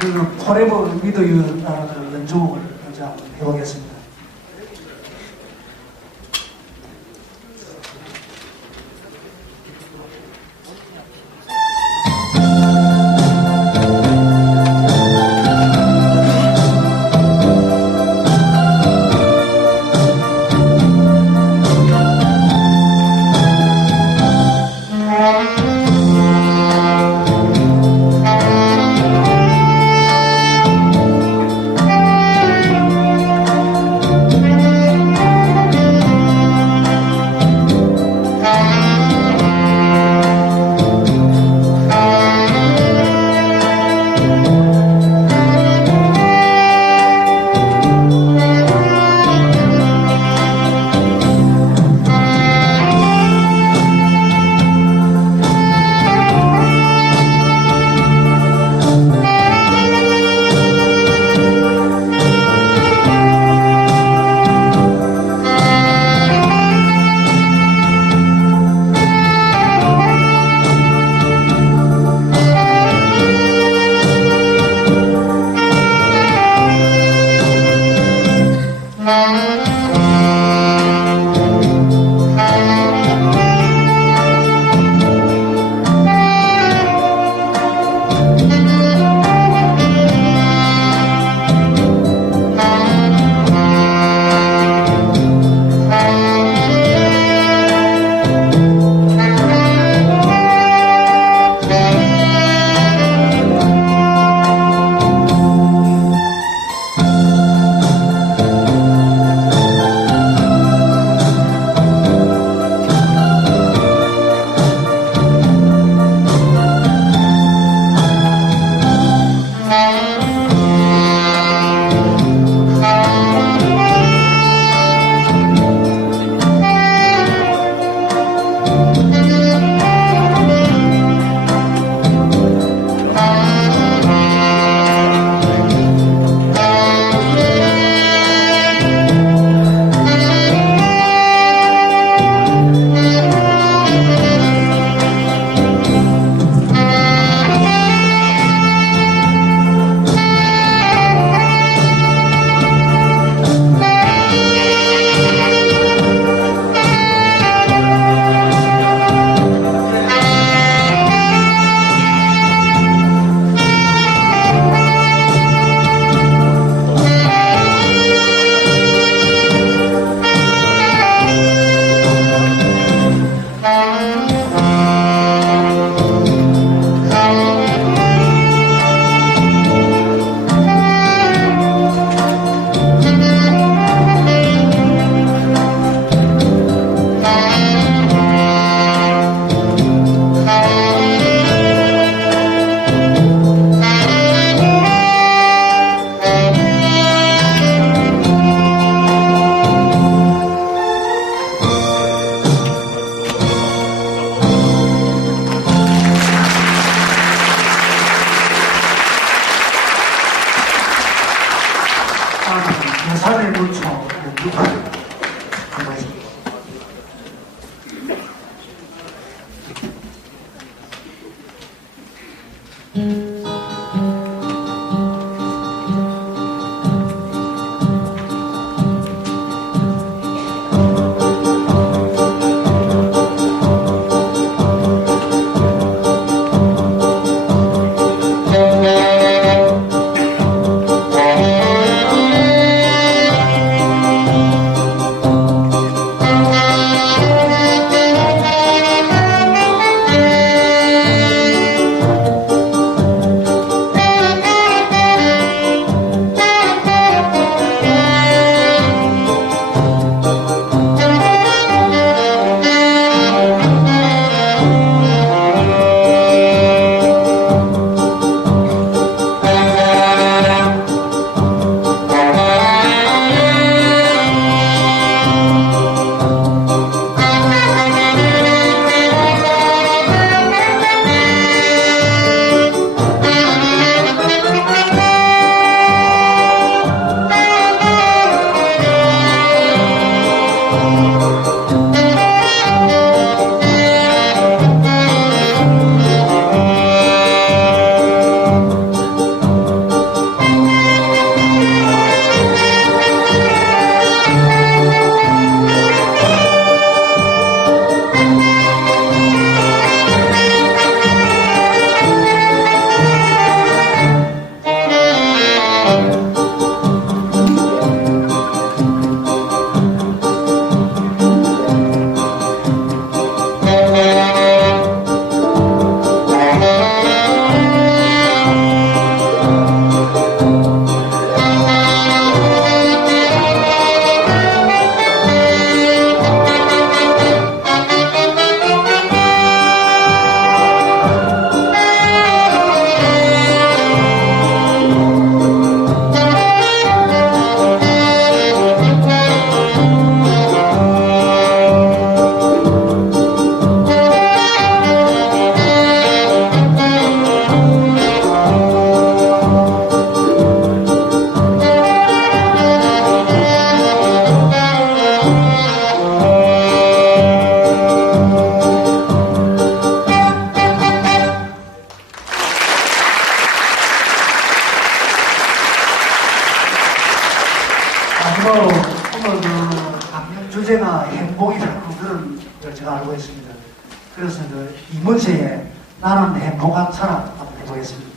그리고 Forever With You라는 연주곡을 먼저 한번 해보겠습니다. 참고로 오늘 그 강연 주제가 행복이라는 그런 걸 제가 알고 있습니다. 그래서 그 이문세의 나는 행복한 사람 한번 해보겠습니다.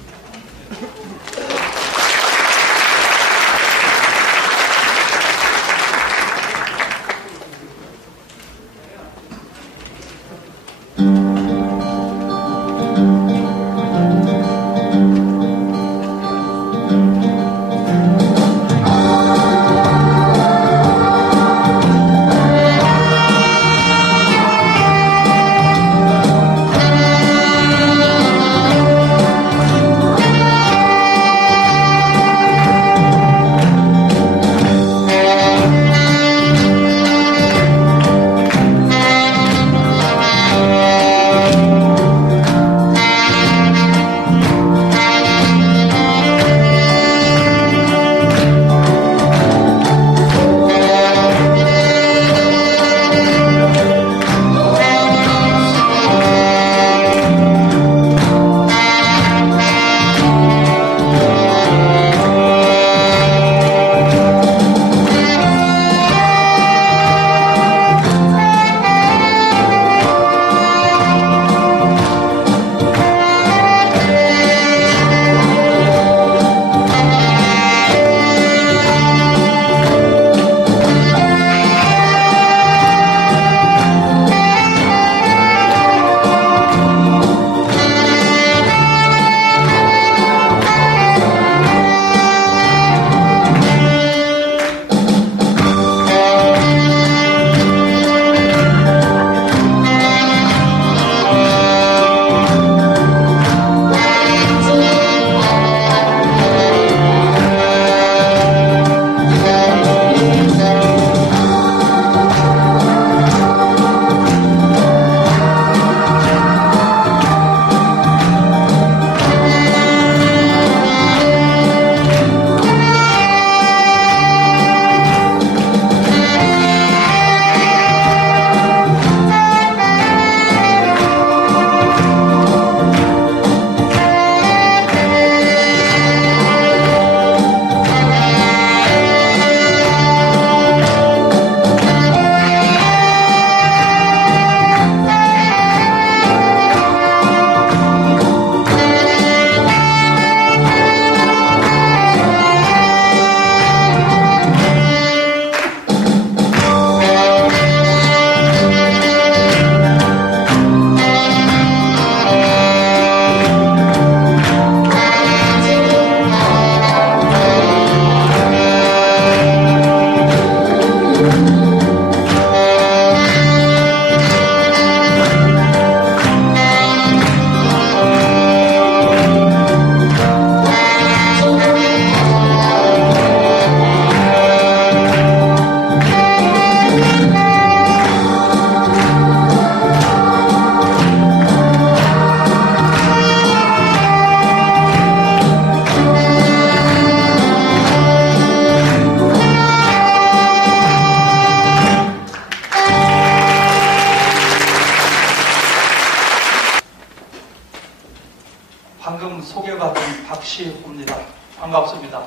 방금 소개받은 박시호입니다. 반갑습니다.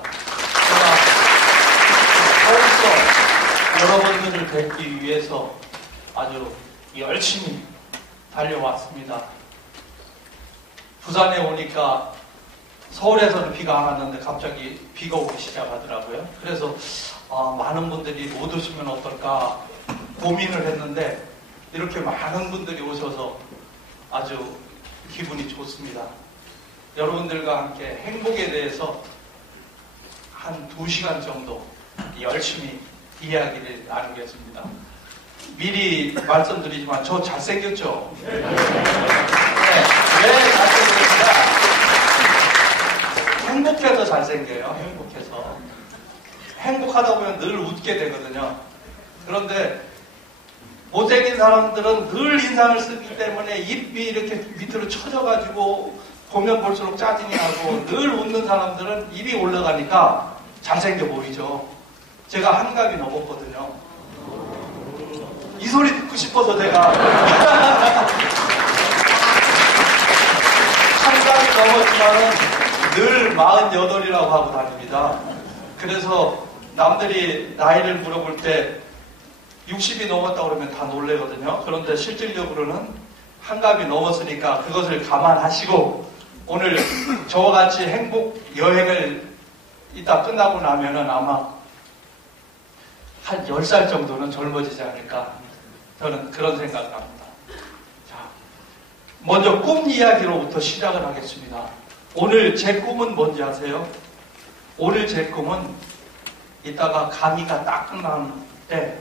제가 서울서 여러분들을 뵙기 위해서 아주 열심히 달려왔습니다. 부산에 오니까 서울에서는 비가 안 왔는데 갑자기 비가 오기 시작하더라고요. 그래서 많은 분들이 못 오시면 어떨까 고민을 했는데 이렇게 많은 분들이 오셔서 아주 기분이 좋습니다. 여러분들과 함께 행복에 대해서 한 2시간 정도 열심히 이야기를 나누겠습니다. 미리 말씀드리지만 저 잘생겼죠? 네. 왜 잘생겼냐? 행복해서 잘생겨요. 행복해서. 행복하다 보면 늘 웃게 되거든요. 그런데 못생긴 사람들은 늘 인상을 쓰기 때문에 입이 이렇게 밑으로 처져가지고 보면 볼수록 짜증이 나고, 늘 웃는 사람들은 입이 올라가니까 잘생겨 보이죠. 제가 한갑이 넘었거든요. 이 소리 듣고 싶어서 제가 한갑이 넘었지만은 늘 48이라고 하고 다닙니다. 그래서 남들이 나이를 물어볼 때 60이 넘었다고 그러면 다 놀래거든요. 그런데 실질적으로는 한갑이 넘었으니까 그것을 감안하시고 오늘 저와 같이 행복 여행을 이따 끝나고 나면은 아마 한 10살 정도는 젊어지지 않을까. 저는 그런 생각을 합니다. 자, 먼저 꿈 이야기로부터 시작을 하겠습니다. 오늘 제 꿈은 뭔지 아세요? 오늘 제 꿈은 이따가 강의가 딱 끝난 때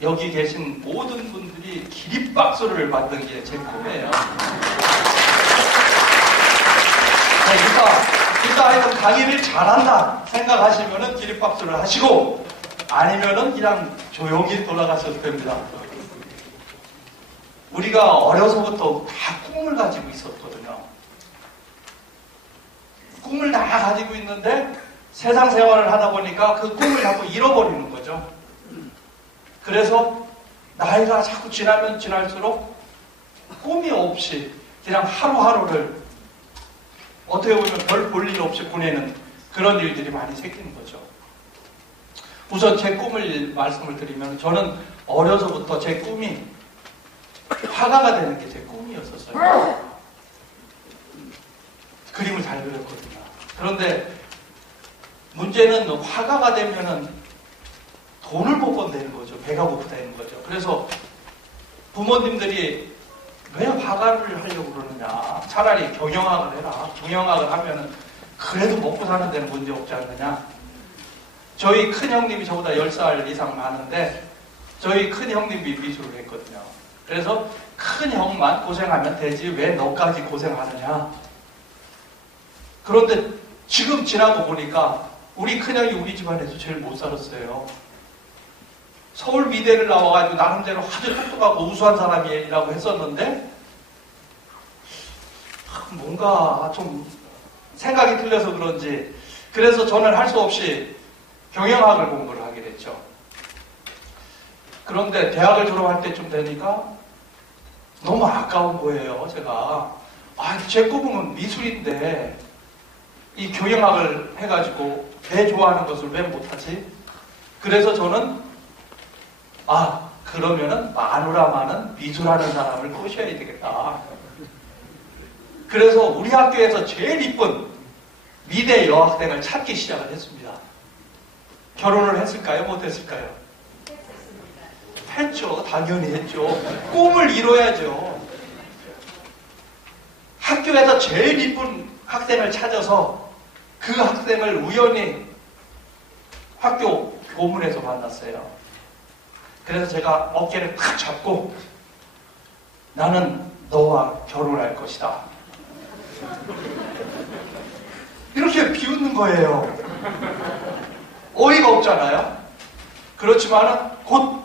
여기 계신 모든 분들이 기립박수를 받는 게 제 꿈이에요. 이따 하여튼 강의를 잘한다 생각하시면은 기립박수를 하시고 아니면은 그냥 조용히 돌아가셔도 됩니다. 우리가 어려서부터 다 꿈을 가지고 있었거든요. 꿈을 다 가지고 있는데 세상 생활을 하다 보니까 그 꿈을 자꾸 잃어버리는 거죠. 그래서 나이가 자꾸 지나면 지날수록 꿈이 없이 그냥 하루하루를 어떻게 보면 별 볼 일 없이 보내는 그런 일들이 많이 생기는 거죠. 우선 제 꿈을 말씀을 드리면 저는 어려서부터 제 꿈이 화가가 되는 게 제 꿈이었었어요. 그림을 잘 그렸거든요. 그런데 문제는 화가가 되면은 돈을 못 번다는 거죠. 배가 고프다는 거죠. 그래서 부모님들이 왜 화가를 하려고 그러느냐. 차라리 경영학을 해라. 경영학을 하면은 그래도 먹고 사는 데는 문제 없지 않느냐. 저희 큰 형님이 저보다 10살 이상 많은데 저희 큰 형님이 미술을 했거든요. 그래서 큰 형만 고생하면 되지 왜 너까지 고생하느냐. 그런데 지금 지나고 보니까 우리 큰형이 우리 집안에서 제일 못 살았어요. 서울미대를 나와가지고 나름대로 아주 똑똑하고 우수한 사람이라고 했었는데 뭔가 좀 생각이 틀려서 그런지 그래서 저는 할 수 없이 경영학을 공부를 하게 됐죠. 그런데 대학을 졸업할 때쯤 되니까 너무 아까운 거예요. 제가 제 꿈은 미술인데 이 경영학을 해가지고 내 좋아하는 것을 왜 못하지? 그래서 저는 그러면은 마누라만은 미술하는 사람을 꼬셔야 되겠다. 그래서 우리 학교에서 제일 이쁜 미대 여학생을 찾기 시작을 했습니다. 결혼을 했을까요? 못했을까요? 했죠. 당연히 했죠. 꿈을 이뤄야죠. 학교에서 제일 이쁜 학생을 찾아서 그 학생을 우연히 학교 교문에서 만났어요. 그래서 제가 어깨를 탁 잡고 나는 너와 결혼할 것이다. 이렇게 비웃는 거예요. 어이가 없잖아요. 그렇지만 곧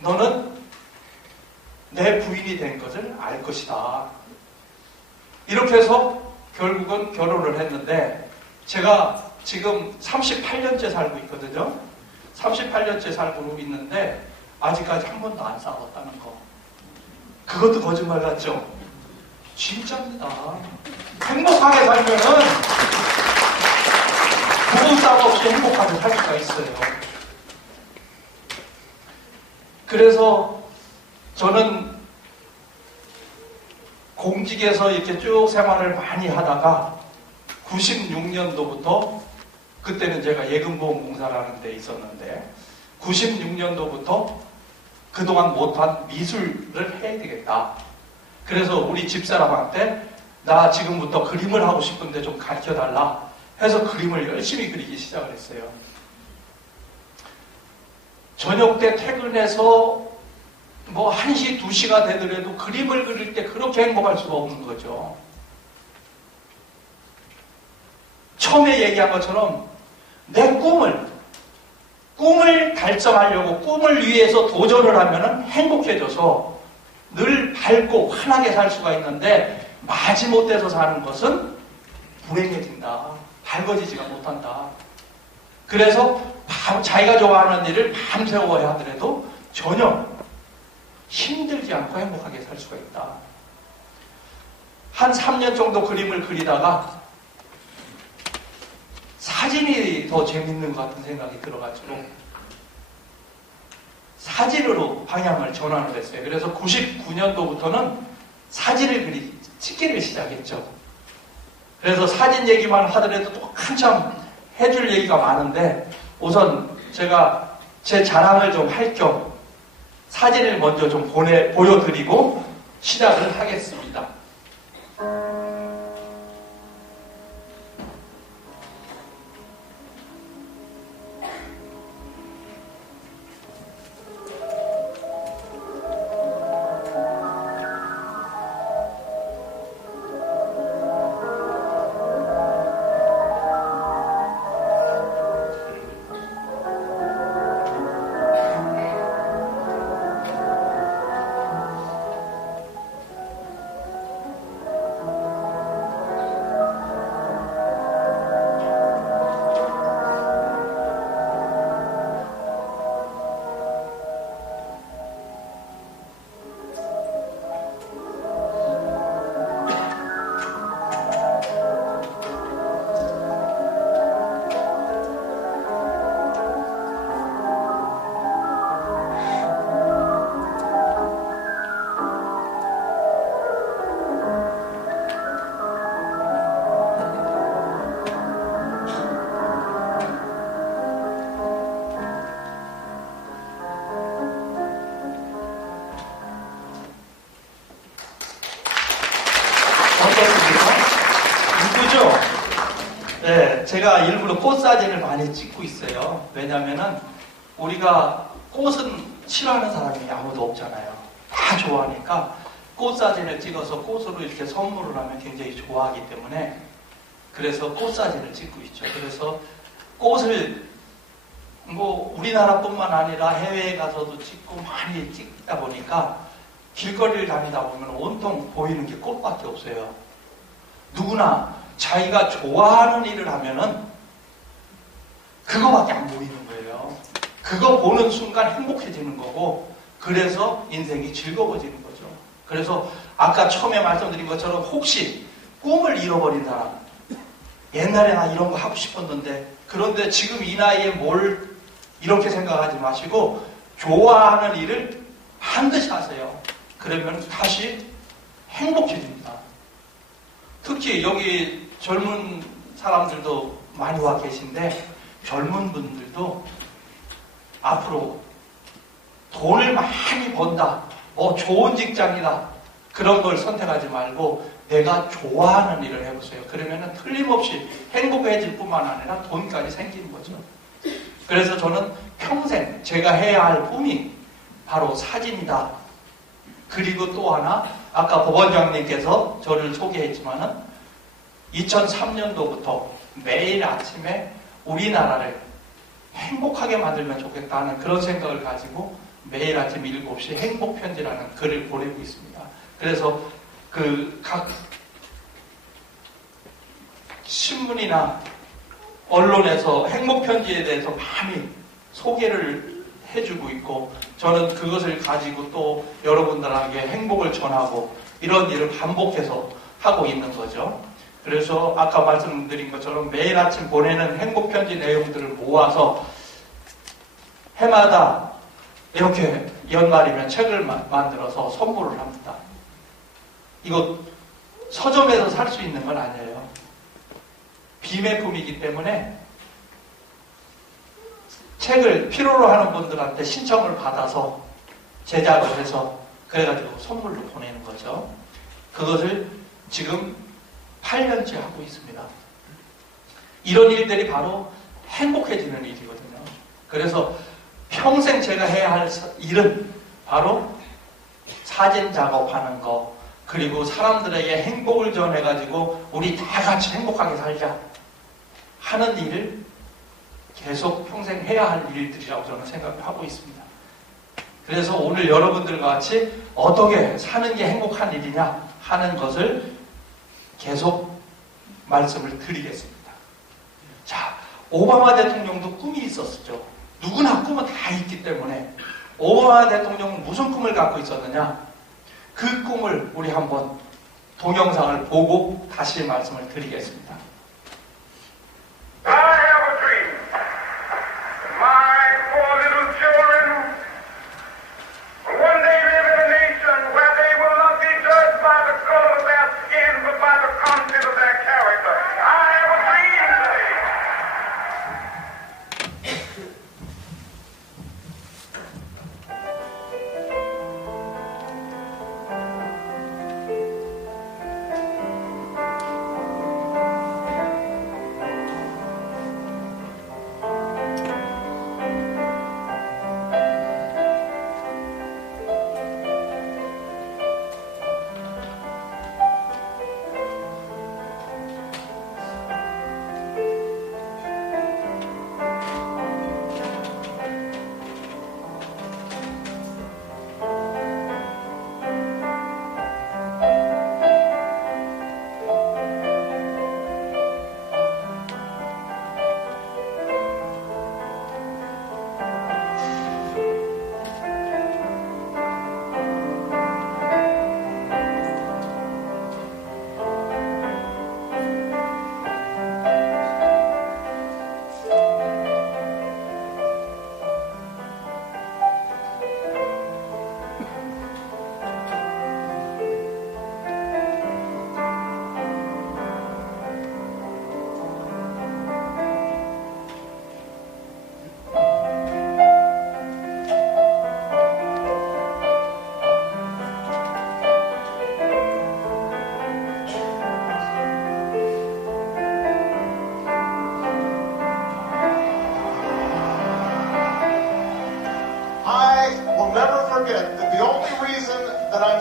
너는 내 부인이 된 것을 알 것이다. 이렇게 해서 결국은 결혼을 했는데 제가 지금 38년째 살고 있거든요. 38년째 살고 있는데 아직까지 한 번도 안 싸웠다는 거. 그것도 거짓말 같죠? 진짜입니다. 행복하게 살면은 부부싸움 없이 행복하게 살 수가 있어요. 그래서 저는 공직에서 이렇게 쭉 생활을 많이 하다가 96년도부터 그때는 제가 예금보험공사라는 데 있었는데 96년도부터 그동안 못한 미술을 해야 되겠다. 그래서 우리 집사람한테 나 지금부터 그림을 하고 싶은데 좀 가르쳐달라 해서 그림을 열심히 그리기 시작을 했어요. 저녁 때 퇴근해서 뭐 1시, 2시가 되더라도 그림을 그릴 때 그렇게 행복할 수가 없는 거죠. 처음에 얘기한 것처럼 내 꿈을 달성하려고 꿈을 위해서 도전을 하면 행복해져서 늘 밝고 환하게 살 수가 있는데 마지못해서 사는 것은 불행해진다. 밝아지지가 못한다. 그래서 자기가 좋아하는 일을 밤새워 하더라도 전혀 힘들지 않고 행복하게 살 수가 있다. 한 3년 정도 그림을 그리다가 사진이 더 재밌는 것 같은 생각이 들어가지고 사진으로 방향을 전환을 했어요. 그래서 99년도부터는 사진을 찍기를 시작했죠. 그래서 사진 얘기만 하더라도 또 한참 해줄 얘기가 많은데 우선 제가 제 자랑을 좀 할 겸 사진을 먼저 좀 보여드리고 시작을 하겠습니다. 제가 일부러 꽃 사진을 많이 찍고 있어요. 왜냐면은 우리가 꽃은 싫어하는 사람이 아무도 없잖아요. 다 좋아하니까 꽃 사진을 찍어서 꽃으로 이렇게 선물을 하면 굉장히 좋아하기 때문에 그래서 꽃 사진을 찍고 있죠. 그래서 꽃을 뭐 우리나라뿐만 아니라 해외에 가서도 찍고 많이 찍다 보니까 길거리를 다니다 보면 온통 보이는 게 꽃밖에 없어요. 누구나 자기가 좋아하는 일을 하면은 그거밖에 안 보이는 거예요. 그거 보는 순간 행복해지는 거고 그래서 인생이 즐거워지는 거죠. 그래서 아까 처음에 말씀드린 것처럼 혹시 꿈을 잃어버린 사람 옛날에 나 이런 거 하고 싶었는데 그런데 지금 이 나이에 뭘 이렇게 생각하지 마시고 좋아하는 일을 반드시 하세요. 그러면 다시 행복해집니다. 특히 여기 젊은 사람들도 많이 와 계신데 젊은 분들도 앞으로 돈을 많이 번다, 좋은 직장이다 그런 걸 선택하지 말고 내가 좋아하는 일을 해보세요. 그러면 틀림없이 행복해질 뿐만 아니라 돈까지 생기는 거죠. 그래서 저는 평생 제가 해야 할 꿈이 바로 사진이다. 그리고 또 하나 아까 법원장님께서 저를 소개했지만은 2003년도부터 매일 아침에 우리나라를 행복하게 만들면 좋겠다는 그런 생각을 가지고 매일 아침 7시 행복편지라는 글을 보내고 있습니다. 그래서 각 신문이나 언론에서 행복편지에 대해서 많이 소개를 해주고 있고 저는 그것을 가지고 또 여러분들에게 행복을 전하고 이런 일을 반복해서 하고 있는 거죠. 그래서 아까 말씀드린 것처럼 매일 아침 보내는 행복편지 내용들을 모아서 해마다 이렇게 연말이면 책을 만들어서 선물을 합니다. 이거 서점에서 살 수 있는 건 아니에요. 비매품이기 때문에 책을 필요로 하는 분들한테 신청을 받아서 제작을 해서 그래가지고 선물로 보내는 거죠. 그것을 지금 8년째 하고 있습니다. 이런 일들이 바로 행복해지는 일이거든요. 그래서 평생 제가 해야 할 일은 바로 사진 작업하는 거, 그리고 사람들에게 행복을 전해가지고 우리 다 같이 행복하게 살자 하는 일을 계속 평생 해야 할 일들이라고 저는 생각을 하고 있습니다. 그래서 오늘 여러분들과 같이 어떻게 사는 게 행복한 일이냐 하는 것을 계속 말씀을 드리겠습니다. 자, 오바마 대통령도 꿈이 있었죠. 누구나 꿈은 다 있기 때문에 오바마 대통령은 무슨 꿈을 갖고 있었느냐? 그 꿈을 우리 한번 동영상을 보고 다시 말씀을 드리겠습니다.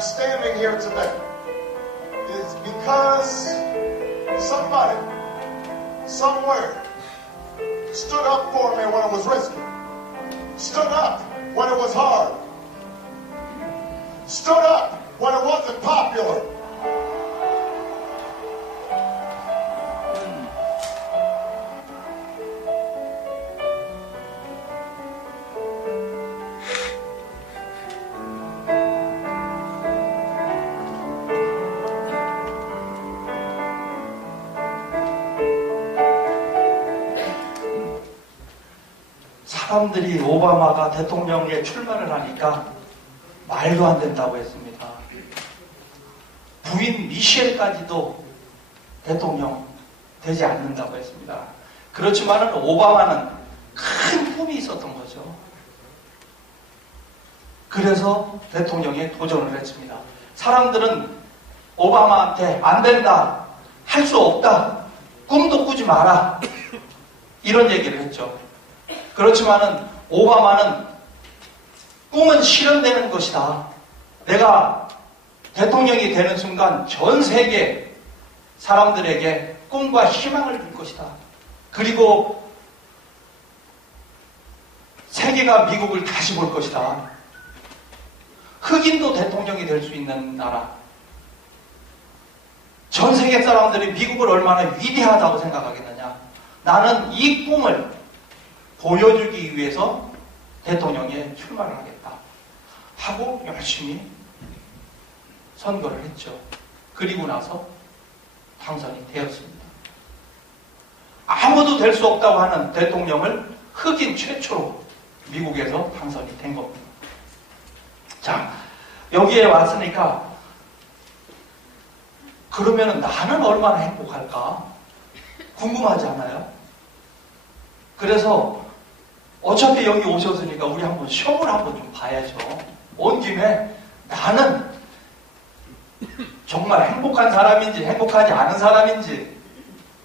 I'm standing here today is because somebody, somewhere, stood up for me when it was risky, stood up when it was hard, stood up when it wasn't popular. 사람들이 오바마가 대통령에 출마를 하니까 말도 안 된다고 했습니다. 부인 미셸까지도 대통령 되지 않는다고 했습니다. 그렇지만 오바마는 큰 꿈이 있었던 거죠. 그래서 대통령에 도전을 했습니다. 사람들은 오바마한테 안 된다, 할 수 없다, 꿈도 꾸지 마라, 이런 얘기를 했죠. 그렇지만은 오바마는 꿈은 실현되는 것이다. 내가 대통령이 되는 순간 전 세계 사람들에게 꿈과 희망을 줄 것이다. 그리고 세계가 미국을 다시 볼 것이다. 흑인도 대통령이 될 수 있는 나라. 전 세계 사람들이 미국을 얼마나 위대하다고 생각하겠느냐. 나는 이 꿈을 보여주기 위해서 대통령에 출마를 하겠다 하고 열심히 선거를 했죠. 그리고 나서 당선이 되었습니다. 아무도 될 수 없다고 하는 대통령을 흑인 최초로 미국에서 당선이 된 겁니다. 자, 여기에 왔으니까 그러면 나는 얼마나 행복할까 궁금하지 않아요? 그래서 어차피 여기 오셨으니까 우리 한번 시험을 한번 좀 봐야죠. 온 김에 나는 정말 행복한 사람인지 행복하지 않은 사람인지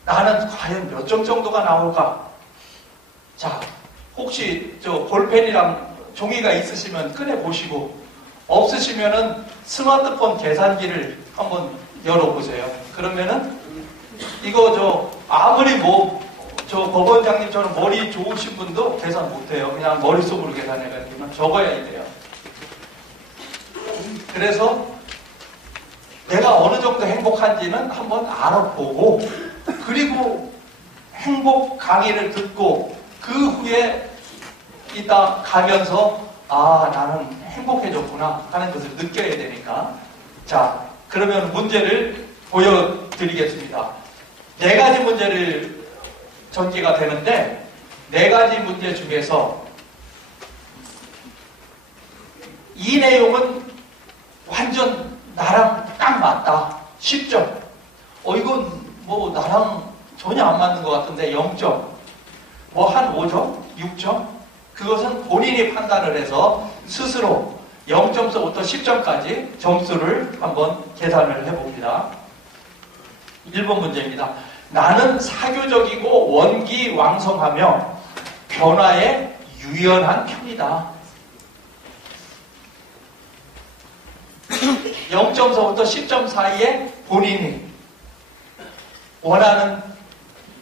나는 과연 몇 점 정도가 나올까? 자, 혹시 저 볼펜이랑 종이가 있으시면 꺼내보시고 없으시면은 스마트폰 계산기를 한번 열어보세요. 그러면은 이거 저 아무리 저 법원장님처럼 머리 좋으신 분도 계산 못해요. 그냥 머릿속으로 계산해가지고 적어야 돼요. 그래서 내가 어느 정도 행복한지는 한번 알아보고 그리고 행복 강의를 듣고 그 후에 이따 가면서 아, 나는 행복해졌구나 하는 것을 느껴야 되니까. 자, 그러면 문제를 보여드리겠습니다. 4가지 문제를 전개가 되는데 4가지 문제 중에서 이 내용은 완전 나랑 딱 맞다. 10점. 이건 뭐 나랑 전혀 안 맞는 것 같은데 0점. 뭐 한 5점? 6점? 그것은 본인이 판단을 해서 스스로 0점서부터 10점까지 점수를 한번 계산을 해봅니다. 1번 문제입니다. 나는 사교적이고 원기왕성하며 변화에 유연한 편이다. 0점서부터 10점 사이에 본인이 원하는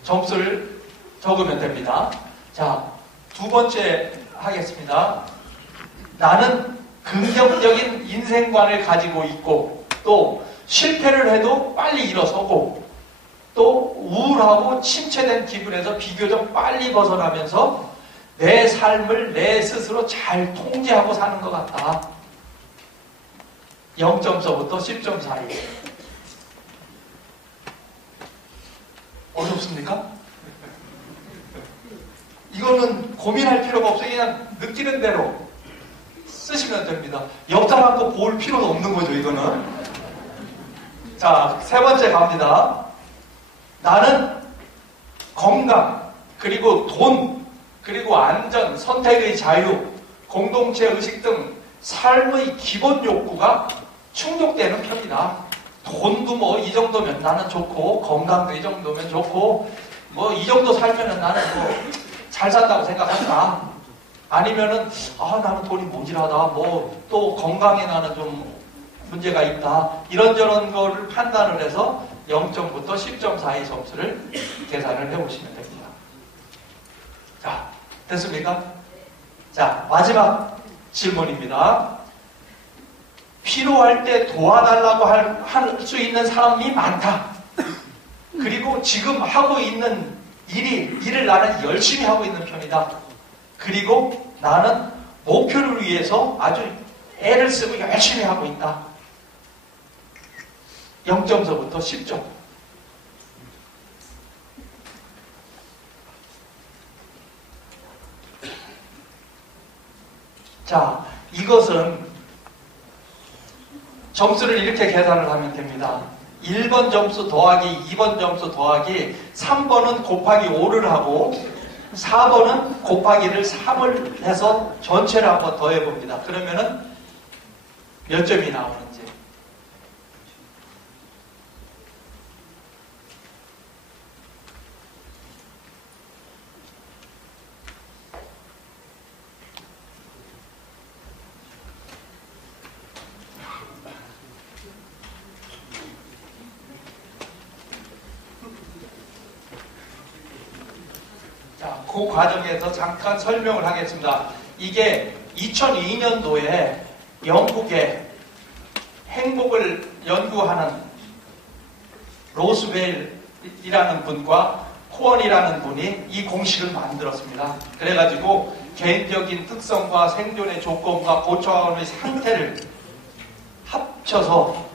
점수를 적으면 됩니다. 자, 2번째 하겠습니다. 나는 긍정적인 인생관을 가지고 있고 또 실패를 해도 빨리 일어서고 또 우울하고 침체된 기분에서 비교적 빨리 벗어나면서 내 삶을 내 스스로 잘 통제하고 사는 것 같다. 0점서부터 10점 사이. 어렵습니까? 이거는 고민할 필요가 없어요. 그냥 느끼는 대로 쓰시면 됩니다. 옆 사람 거 볼 필요도 없는 거죠, 이거는. 자, 3번째 갑니다. 나는 건강, 그리고 돈, 그리고 안전, 선택의 자유, 공동체 의식 등 삶의 기본 욕구가 충족되는 편이다. 돈도 뭐 이 정도면 나는 좋고, 건강도 이 정도면 좋고, 뭐 이 정도 살면은 나는 뭐 잘 산다고 생각한다. 아니면은 나는 돈이 모자라다. 뭐 또 건강에 나는 좀 문제가 있다. 이런저런 거를 판단을 해서 0점부터 10점 사이 점수를 계산을 해보시면 됩니다. 자, 됐습니까? 자, 마지막 질문입니다. 필요할 때 도와달라고 할 수 있는 사람이 많다. 그리고 지금 하고 있는 일을 나는 열심히 하고 있는 편이다. 그리고 나는 목표를 위해서 아주 애를 쓰고 열심히 하고 있다. 0점서부터 10점. 자, 이것은 점수를 이렇게 계산을 하면 됩니다. 1번 점수 더하기 2번 점수 더하기 3번은 곱하기 5를 하고 4번은 곱하기를 3을 해서 전체를 한번 더해봅니다. 그러면은 몇 점이 나오는지. 자, 그 과정에서 잠깐 설명을 하겠습니다. 이게 2002년도에 영국의 행복을 연구하는 로스웰이라는 분과 코언이라는 분이 이 공식을 만들었습니다. 그래가지고 개인적인 특성과 생존의 조건과 고초함의 상태를 합쳐서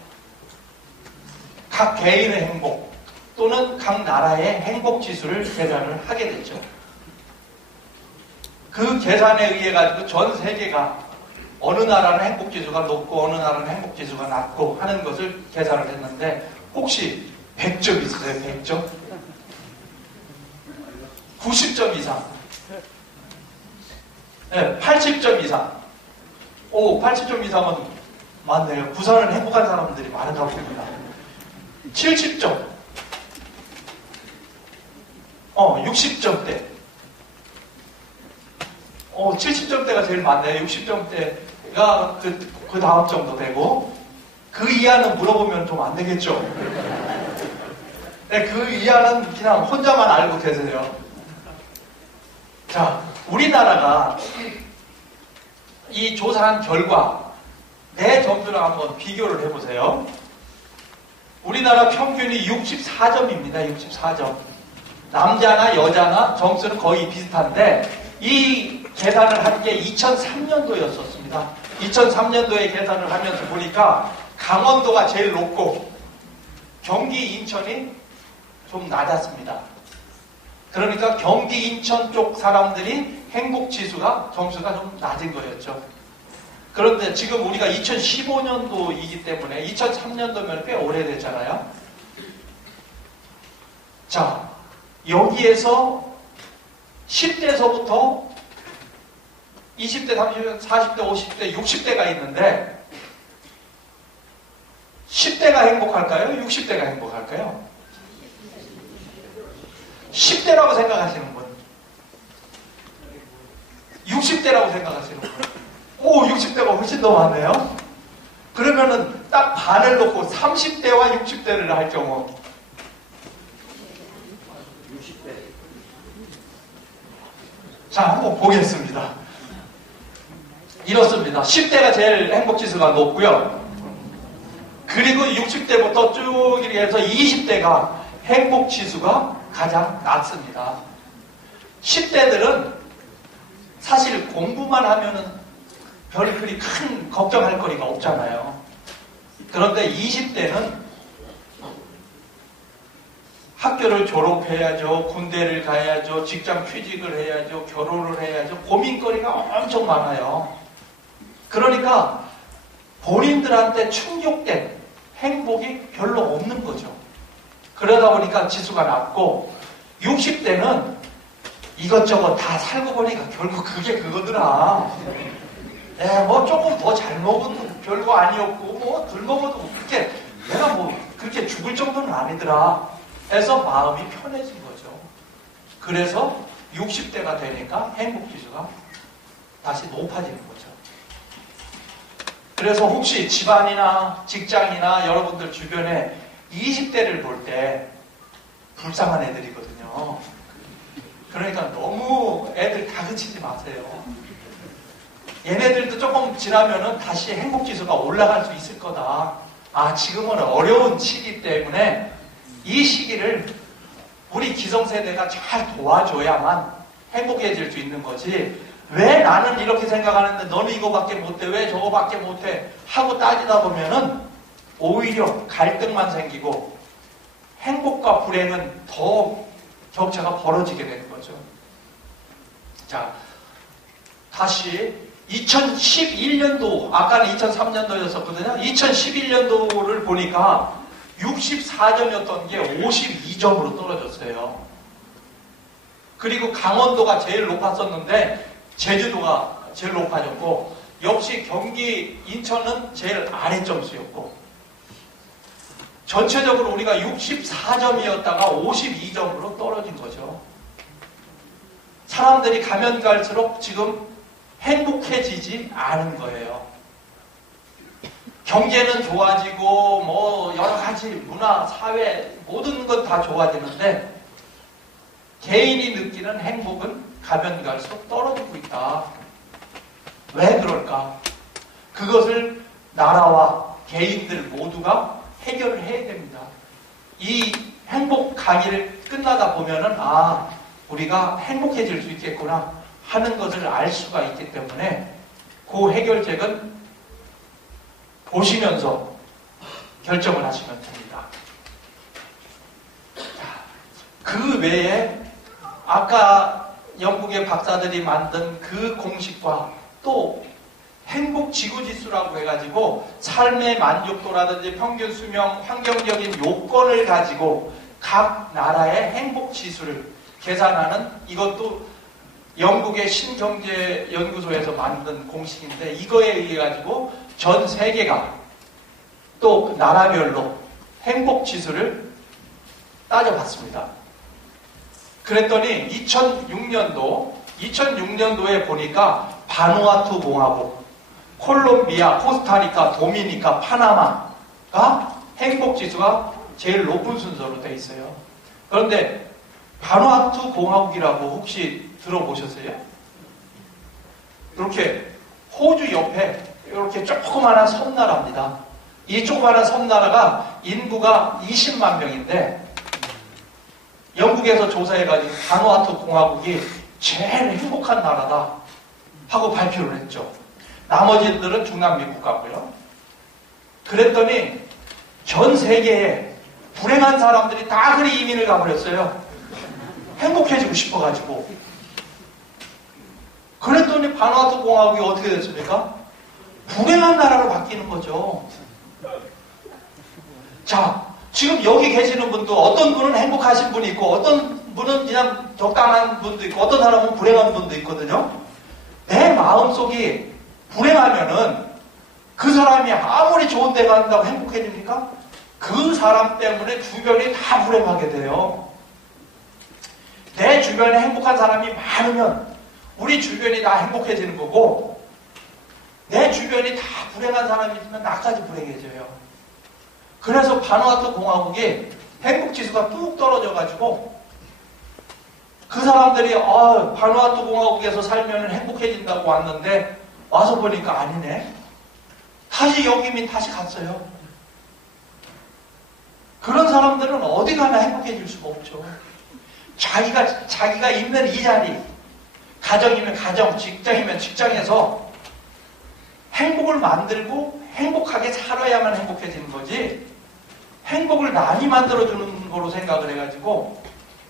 각 개인의 행복 또는 각 나라의 행복 지수를 계산을 하게 되죠. 그 계산에 의해 가지고 전 세계가 어느 나라는 행복 지수가 높고 어느 나라는 행복 지수가 낮고 하는 것을 계산을 했는데 혹시 100점 있으세요? 100점? 90점 이상? 네, 80점 이상? 오, 80점 이상은 많네요. 부산은 행복한 사람들이 많은가 봅니다. 70점? 60점대. 70점대가 제일 많네요. 60점대가 그 다음 정도 되고, 그 이하는 물어보면 좀 안 되겠죠? 네, 그 이하는 그냥 혼자만 알고 계세요. 자, 우리나라가 이 조사한 결과, 내 점수랑 한번 비교를 해보세요. 우리나라 평균이 64점입니다. 64점. 남자나 여자나 점수는 거의 비슷한데, 이 계산을 한 게 2003년도였었습니다. 2003년도에 계산을 하면서 보니까 강원도가 제일 높고 경기, 인천이 좀 낮았습니다. 그러니까 경기, 인천 쪽 사람들이 행복지수가 점수가 좀 낮은 거였죠. 그런데 지금 우리가 2015년도이기 때문에 2003년도면 꽤 오래됐잖아요. 자, 여기에서 10대에서부터 20대, 30대, 40대, 50대, 60대가 있는데 10대가 행복할까요? 60대가 행복할까요? 10대라고 생각하시는 분, 60대라고 생각하시는 분. 오, 60대가 훨씬 더 많네요. 그러면은 딱 반을 놓고 30대와 60대를 할 경우 60대. 자, 한번 보겠습니다. 이렇습니다. 10대가 제일 행복지수가 높고요. 그리고 60대부터 쭉 이렇게 해서 20대가 행복지수가 가장 낮습니다. 10대들은 사실 공부만 하면은 별 그리 큰 걱정할 거리가 없잖아요. 그런데 20대는 학교를 졸업해야죠, 군대를 가야죠, 직장 취직을 해야죠, 결혼을 해야죠, 고민거리가 엄청 많아요. 그러니까 본인들한테 충족된 행복이 별로 없는 거죠. 그러다 보니까 지수가 낮고, 60대는 이것저것 다 살고 보니까 결국 그게 그거더라. 뭐 조금 더 잘 먹어도 별거 아니었고, 뭐 덜 먹어도 그렇게 내가 뭐 그렇게 죽을 정도는 아니더라 해서 마음이 편해진 거죠. 그래서 60대가 되니까 행복지수가 다시 높아지는 거죠. 그래서 혹시 집안이나 직장이나 여러분들 주변에 20대를 볼 때 불쌍한 애들이거든요. 그러니까 너무 애들 다그치지 마세요. 얘네들도 조금 지나면은 다시 행복지수가 올라갈 수 있을 거다. 아, 지금은 어려운 시기 때문에 이 시기를 우리 기성세대가 잘 도와줘야만 행복해질 수 있는 거지. 왜 나는 이렇게 생각하는데 너는 이거밖에 못해? 왜 저거밖에 못해? 하고 따지다 보면은 오히려 갈등만 생기고 행복과 불행은 더 격차가 벌어지게 되는 거죠. 자, 다시 2011년도, 아까는 2003년도였었거든요. 2011년도를 보니까 64점이었던 게 52점으로 떨어졌어요. 그리고 강원도가 제일 높았었는데 제주도가 제일 높아졌고, 역시 경기, 인천은 제일 아래 점수였고, 전체적으로 우리가 64점이었다가 52점으로 떨어진 거죠. 사람들이 가면 갈수록 지금 행복해지지 않은 거예요. 경제는 좋아지고 뭐 여러 가지 문화, 사회 모든 건 다 좋아지는데 개인이 느끼는 행복은 가면 갈수록 떨어지고 있다. 왜 그럴까? 그것을 나라와 개인들 모두가 해결을 해야 됩니다. 이 행복 강의를 끝나다 보면은 아, 우리가 행복해질 수 있겠구나 하는 것을 알 수가 있기 때문에 그 해결책은 보시면서 결정을 하시면 됩니다. 그 외에 아까 영국의 박사들이 만든 그 공식과 또 행복 지구지수라고 해가지고 삶의 만족도라든지 평균 수명, 환경적인 요건을 가지고 각 나라의 행복 지수를 계산하는, 이것도 영국의 신경제연구소에서 만든 공식인데 이거에 의해 가지고 전 세계가 또 나라별로 행복 지수를 따져봤습니다. 그랬더니 2006년도에 보니까 바누아투 공화국, 콜롬비아, 코스타리카, 도미니카, 파나마가 행복지수가 제일 높은 순서로 돼 있어요. 그런데 바누아투 공화국이라고 혹시 들어보셨어요? 이렇게 호주 옆에 이렇게 조그마한 섬나라입니다. 이 조그마한 섬나라가 인구가 20만 명인데 영국에서 조사해가지고 바누아투 공화국이 제일 행복한 나라다 하고 발표를 했죠. 나머지들은 중남미 국가고요. 그랬더니 전 세계에 불행한 사람들이 다 그리 이민을 가버렸어요. 행복해지고 싶어가지고. 그랬더니 바누아투 공화국이 어떻게 됐습니까? 불행한 나라로 바뀌는 거죠. 자, 지금 여기 계시는 분도 어떤 분은 행복하신 분이 있고 어떤 분은 그냥 적당한 분도 있고 어떤 사람은 불행한 분도 있거든요. 내 마음속이 불행하면은 그 사람이 아무리 좋은 데 간다고 행복해집니까? 그 사람 때문에 주변이 다 불행하게 돼요. 내 주변에 행복한 사람이 많으면 우리 주변이 다 행복해지는 거고, 내 주변이 다 불행한 사람이 있으면 나까지 불행해져요. 그래서 바누아투 공화국이 행복지수가 뚝 떨어져가지고 그 사람들이 바누아투 공화국에서 살면 행복해진다고 왔는데 와서 보니까 아니네. 다시 여기민 다시 갔어요. 그런 사람들은 어디 가나 행복해질 수가 없죠. 자기가 있는 이 자리, 가정이면 가정, 직장이면 직장에서 행복을 만들고 행복하게 살아야만 행복해지는 거지, 행복을 남이 만들어주는 거로 생각을 해가지고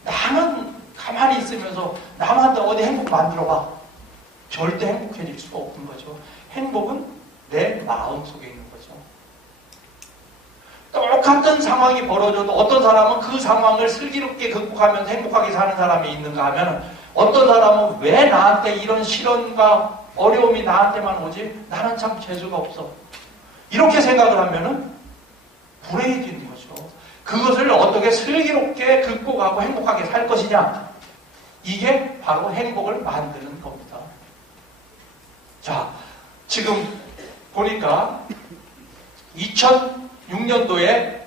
나는 가만히 있으면서 남한테 어디 행복 만들어봐, 절대 행복해질 수가 없는 거죠. 행복은 내 마음 속에 있는 거죠. 똑같은 상황이 벌어져도 어떤 사람은 그 상황을 슬기롭게 극복하면서 행복하게 사는 사람이 있는가 하면, 어떤 사람은 왜 나한테 이런 시련과 어려움이 나한테만 오지? 나는 참 재수가 없어. 이렇게 생각을 하면은 불행해지는 거죠. 그것을 어떻게 슬기롭게 극복하고 행복하게 살 것이냐? 이게 바로 행복을 만드는 겁니다. 자, 지금 보니까 2006년도에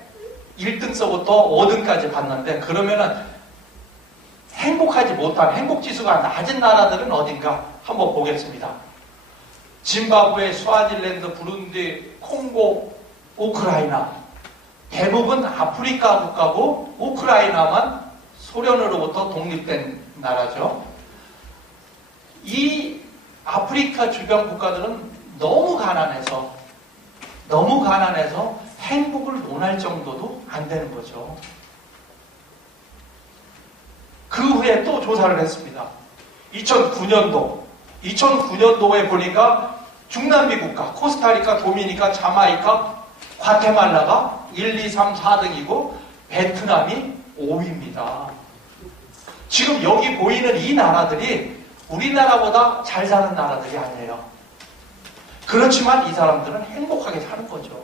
1등서부터 5등까지 봤는데 그러면은 행복하지 못한 행복지수가 낮은 나라들은 어딘가 한번 보겠습니다. 짐바브웨, 스와질랜드, 부룬디, 콩고, 우크라이나 대부분 아프리카 국가고 우크라이나만 소련으로부터 독립된 나라죠. 이 아프리카 주변 국가들은 너무 가난해서 행복을 논할 정도도 안 되는 거죠. 그 후에 또 조사를 했습니다. 2009년도에 보니까 중남미 국가, 코스타리카, 도미니카, 자마이카, 과테말라가 1, 2, 3, 4등이고 베트남이 5위입니다. 지금 여기 보이는 이 나라들이 우리나라보다 잘 사는 나라들이 아니에요. 그렇지만 이 사람들은 행복하게 사는 거죠.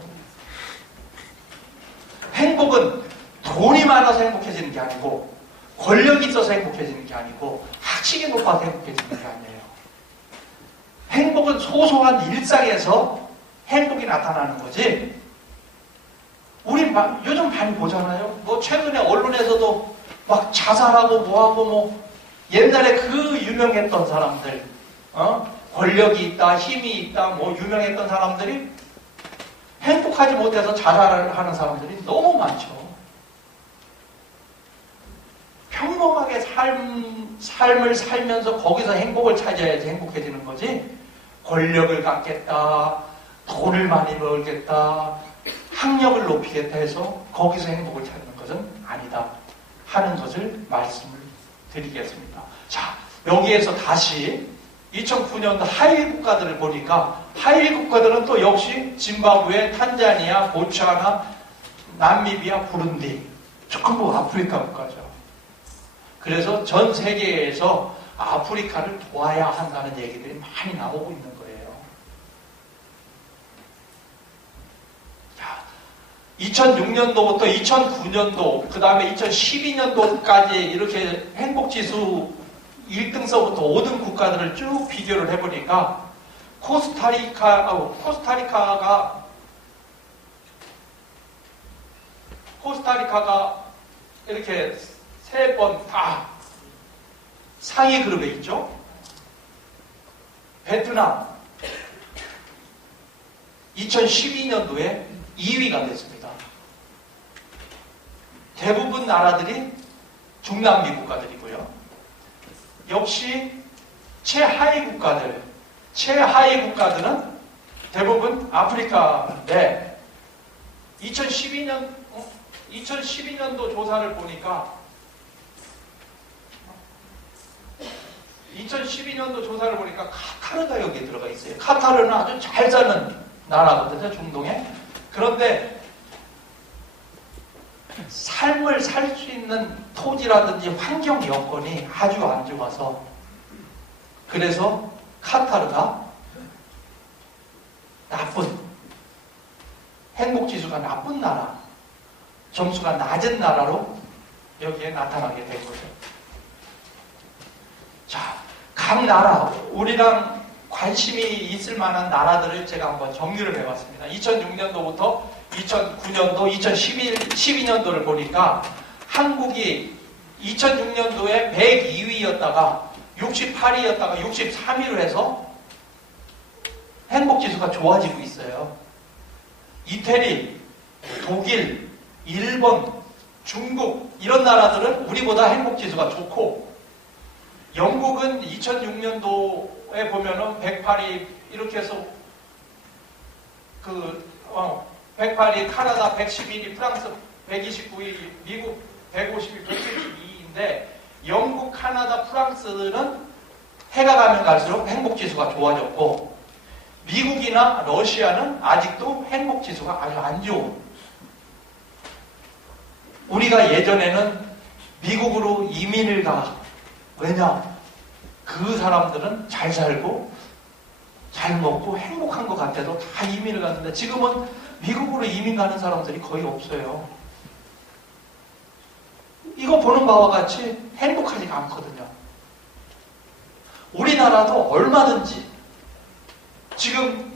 행복은 돈이 많아서 행복해지는 게 아니고 권력이 있어서 행복해지는 게 아니고 학식이 높아서 행복해지는 게 아니에요. 행복은 소소한 일상에서 행복이 나타나는 거지. 우리 요즘 많이 보잖아요. 뭐 최근에 언론에서도 막 자살하고 뭐하고 뭐 옛날에 그 유명했던 사람들, 권력이 있다, 힘이 있다, 뭐 유명했던 사람들이 행복하지 못해서 자살을 하는 사람들이 너무 많죠. 평범하게 삶을 살면서 거기서 행복을 찾아야지 행복해지는 거지. 권력을 갖겠다, 돈을 많이 벌겠다, 학력을 높이겠다 해서 거기서 행복을 찾는 것은 아니다 하는 것을 말씀을 드리겠습니다. 자, 여기에서 다시 2009년도 하위 국가들을 보니까 하위 국가들은 또 역시 짐바브웨, 탄자니아, 보츠와나, 남미비아, 부룬디 전부 아프리카 국가죠. 그래서 전 세계에서 아프리카를 도와야 한다는 얘기들이 많이 나오고 있는 거예요. 자, 2006년도부터 2009년도, 그 다음에 2012년도까지 이렇게 행복지수 1등서부터 5등 국가들을 쭉 비교를 해보니까 코스타리카가 이렇게 3번 다 상위 그룹에 있죠. 베트남 2012년도에 2위가 됐습니다. 대부분 나라들이 중남미 국가들이고요. 역시 최하위 국가들은 대부분 아프리카인데 2012년도 조사를 보니까 2012년도 조사를 보니까 카타르가 여기에 들어가 있어요. 카타르는 아주 잘 사는 나라거든요, 중동에. 그런데 삶을 살 수 있는 토지라든지 환경 여건이 아주 안 좋아서 그래서 카타르가 나쁜 행복지수가 나쁜 나라, 점수가 낮은 나라로 여기에 나타나게 된 거죠. 자, 각 나라, 우리랑 관심이 있을 만한 나라들을 제가 한번 정리를 해봤습니다. 2006년도부터 2009년도, 2012년도를 보니까 한국이 2006년도에 102위였다가 68위였다가 63위로 해서 행복지수가 좋아지고 있어요. 이태리, 독일, 일본, 중국 이런 나라들은 우리보다 행복지수가 좋고 영국은 2006년도에 보면은 108위 이렇게 해서 108위, 카나다 111위, 프랑스 129위, 미국 150위, 172위인데 영국, 카나다, 프랑스는 해가 가면 갈수록 행복지수가 좋아졌고 미국이나 러시아는 아직도 행복지수가 아주 안 좋은. 우리가 예전에는 미국으로 이민을 가. 왜냐? 그 사람들은 잘 살고 잘 먹고 행복한 것 같아도 다 이민을 갔는데 지금은 미국으로 이민 가는 사람들이 거의 없어요. 이거 보는 바와 같이 행복하지가 않거든요. 우리나라도 얼마든지 지금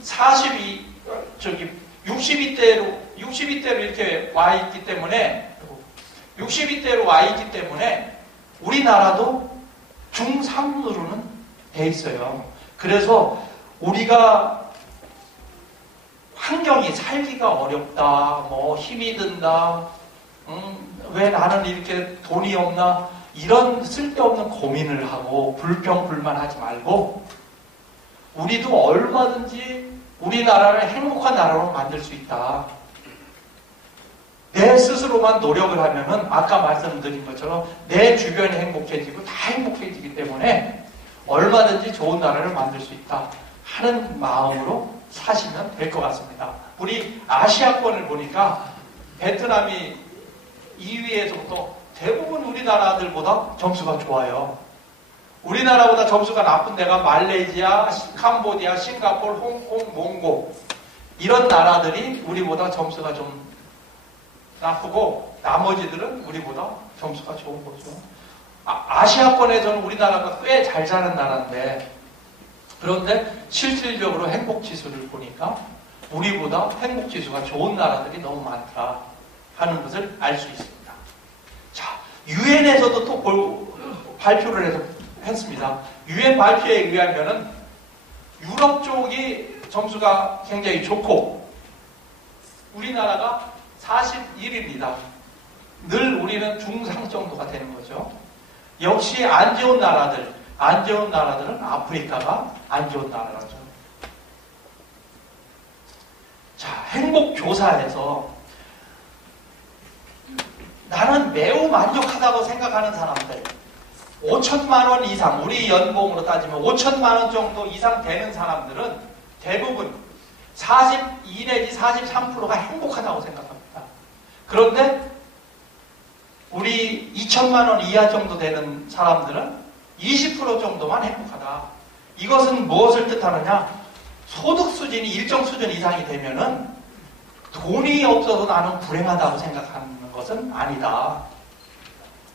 저기 62대로 이렇게 와 있기 때문에 62대로 와 있기 때문에 우리나라도 중상으로는 돼 있어요. 그래서 우리가 환경이 살기가 어렵다, 뭐 힘이 든다, 왜 나는 이렇게 돈이 없나, 이런 쓸데없는 고민을 하고 불평불만하지 말고 우리도 얼마든지 우리나라를 행복한 나라로 만들 수 있다. 내 스스로만 노력을 하면은 아까 말씀드린 것처럼 내 주변이 행복해지고 다 행복해지기 때문에 얼마든지 좋은 나라를 만들 수 있다 하는 마음으로 사시면 될 것 같습니다. 우리 아시아권을 보니까 베트남이 2위에서부터 대부분 우리나라들보다 점수가 좋아요. 우리나라보다 점수가 나쁜 데가 말레이시아, 캄보디아, 싱가포르, 홍콩, 몽고 이런 나라들이 우리보다 점수가 좀 나쁘고 나머지들은 우리보다 점수가 좋은 거죠. 아시아권에서는 우리나라가 꽤 잘 사는 나라인데 그런데 실질적으로 행복지수를 보니까 우리보다 행복지수가 좋은 나라들이 너무 많다 하는 것을 알 수 있습니다. 자, 유엔에서도 또 발표를 했습니다. 유엔 발표에 의하면은 유럽 쪽이 점수가 굉장히 좋고 우리나라가 41입니다. 늘 우리는 중상 정도가 되는 거죠. 역시 안 좋은 나라들은 아프리카가 안 좋은 나라죠. 자, 행복조사에서 나는 매우 만족하다고 생각하는 사람들 5천만 원 이상, 우리 연봉으로 따지면 5천만 원 정도 이상 되는 사람들은 대부분 42 내지 43%가 행복하다고 생각합니다. 그런데 우리 2천만 원 이하 정도 되는 사람들은 20% 정도만 행복하다. 이것은 무엇을 뜻하느냐? 소득 수준이 일정 수준 이상이 되면은 돈이 없어서 나는 불행하다고 생각하는 것은 아니다.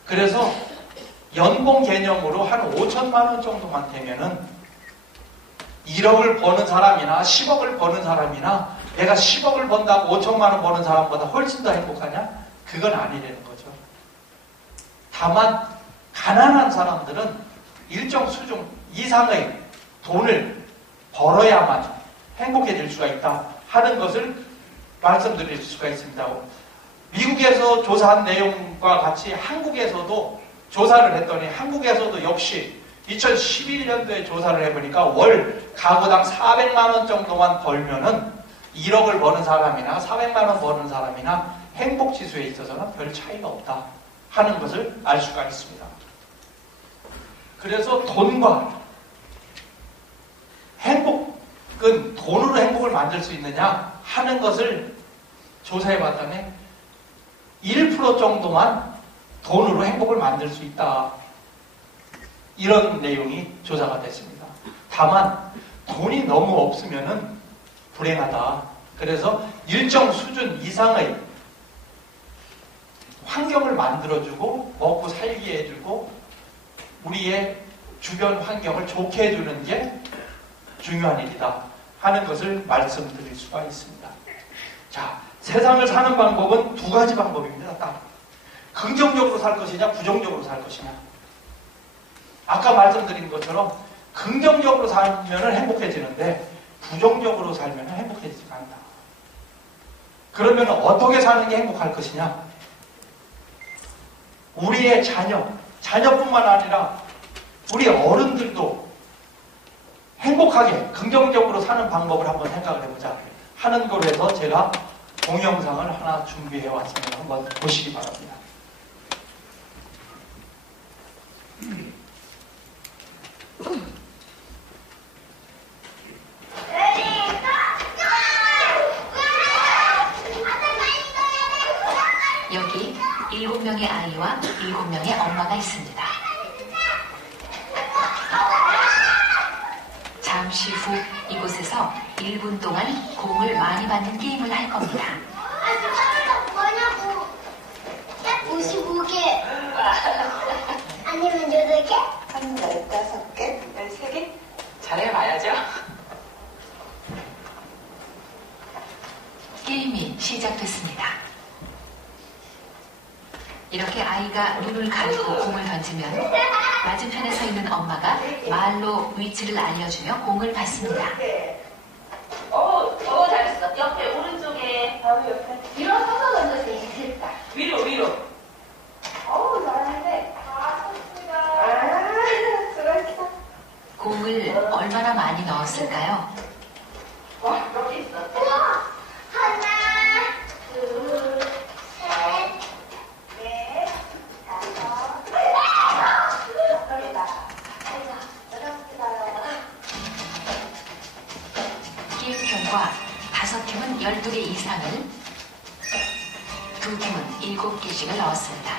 그래서 연봉 개념으로 한 5천만 원 정도만 되면은 1억을 버는 사람이나 10억을 버는 사람이나 내가 10억을 번다고 5천만 원 버는 사람보다 훨씬 더 행복하냐? 그건 아니라는 거죠. 다만 가난한 사람들은 일정 수준 이상의 돈을 벌어야만 행복해질 수가 있다 하는 것을 말씀드릴 수가 있습니다. 미국에서 조사한 내용과 같이 한국에서도 조사를 했더니 한국에서도 역시 2011년도에 조사를 해보니까 월 가구당 400만 원 정도만 벌면은 1억을 버는 사람이나 400만 원 버는 사람이나 행복지수에 있어서는 별 차이가 없다 하는 것을 알 수가 있습니다. 그래서 돈과 행복은 돈으로 행복을 만들 수 있느냐 하는 것을 조사해봤더니 1% 정도만 돈으로 행복을 만들 수 있다. 이런 내용이 조사가 됐습니다. 다만 돈이 너무 없으면은 불행하다. 그래서 일정 수준 이상의 환경을 만들어주고 먹고 살게 해주고 우리의 주변 환경을 좋게 해주는 게 중요한 일이다 하는 것을 말씀드릴 수가 있습니다. 자, 세상을 사는 방법은 두 가지 방법입니다. 딱 긍정적으로 살 것이냐 부정적으로 살 것이냐. 아까 말씀드린 것처럼 긍정적으로 살면 행복해지는데 부정적으로 살면 행복해지지 않는다. 그러면 어떻게 사는 게 행복할 것이냐? 우리의 자녀뿐만 아니라 우리 어른들도 행복하게 긍정적으로 사는 방법을 한번 생각을 해보자 하는 걸 해서 제가 동영상을 하나 준비해 왔습니다. 한번 보시기 바랍니다. 여기 7명의 아이와 7명의 엄마가 있습니다. 잠시 후 이곳에서 1분 동안 공을 많이 받는 게임을 할 겁니다. 뭐냐고. 55개. 아니면 8개? 한 15개? 13개? 잘해봐야죠. 시작됐습니다. 이렇게 아이가 눈을 가리고 공을 던지면 맞은편에 서 있는 엄마가 말로 위치를 알려주며 공을 받습니다. 잘했어. 옆에 오른쪽에 바로 옆에 위로 서서 던져서 됐다. 위로. 잘하는데. 수고했어. 공을 얼마나 많이 넣었을까요? 여기 있어. 하나, 둘, 셋, 넷, 다섯. 게임 결과 5팀은 12개 이상을, 2팀은 7개씩을 넣었습니다.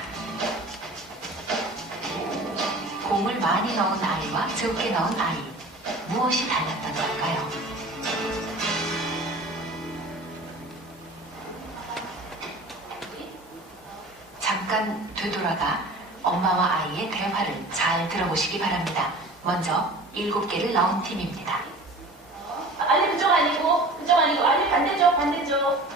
공을 많이 넣은 아이와 적게 넣은 아이, 무엇이 달랐던 걸까요? 잠깐 되돌아가 엄마와 아이의 대화를 잘 들어보시기 바랍니다. 먼저 7개를 넣은 팀입니다. 아니 그쪽 아니고 아니 반대쪽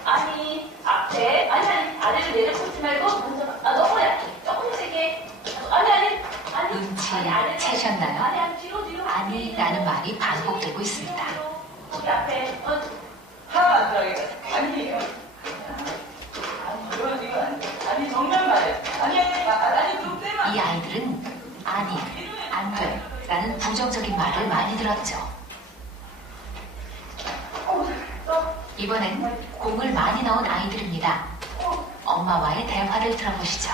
아니 앞에 아니 아래로 내려놓지 말고 먼저 너무 약해 조금 세게 아니 눈치 채셨나요? 뒤로 아니라는 말이 반복되고 있습니다. 거기 앞에 하나만 안 들어가게 아니에요. 아니 정면 말이야. 아니 그럼 떼면 이 아이들은 아니, 안 돼 라는 부정적인 말을 많이 들었죠. 이번엔 공을 많이 넣은 아이들입니다. 엄마와의 대화를 들어보시죠.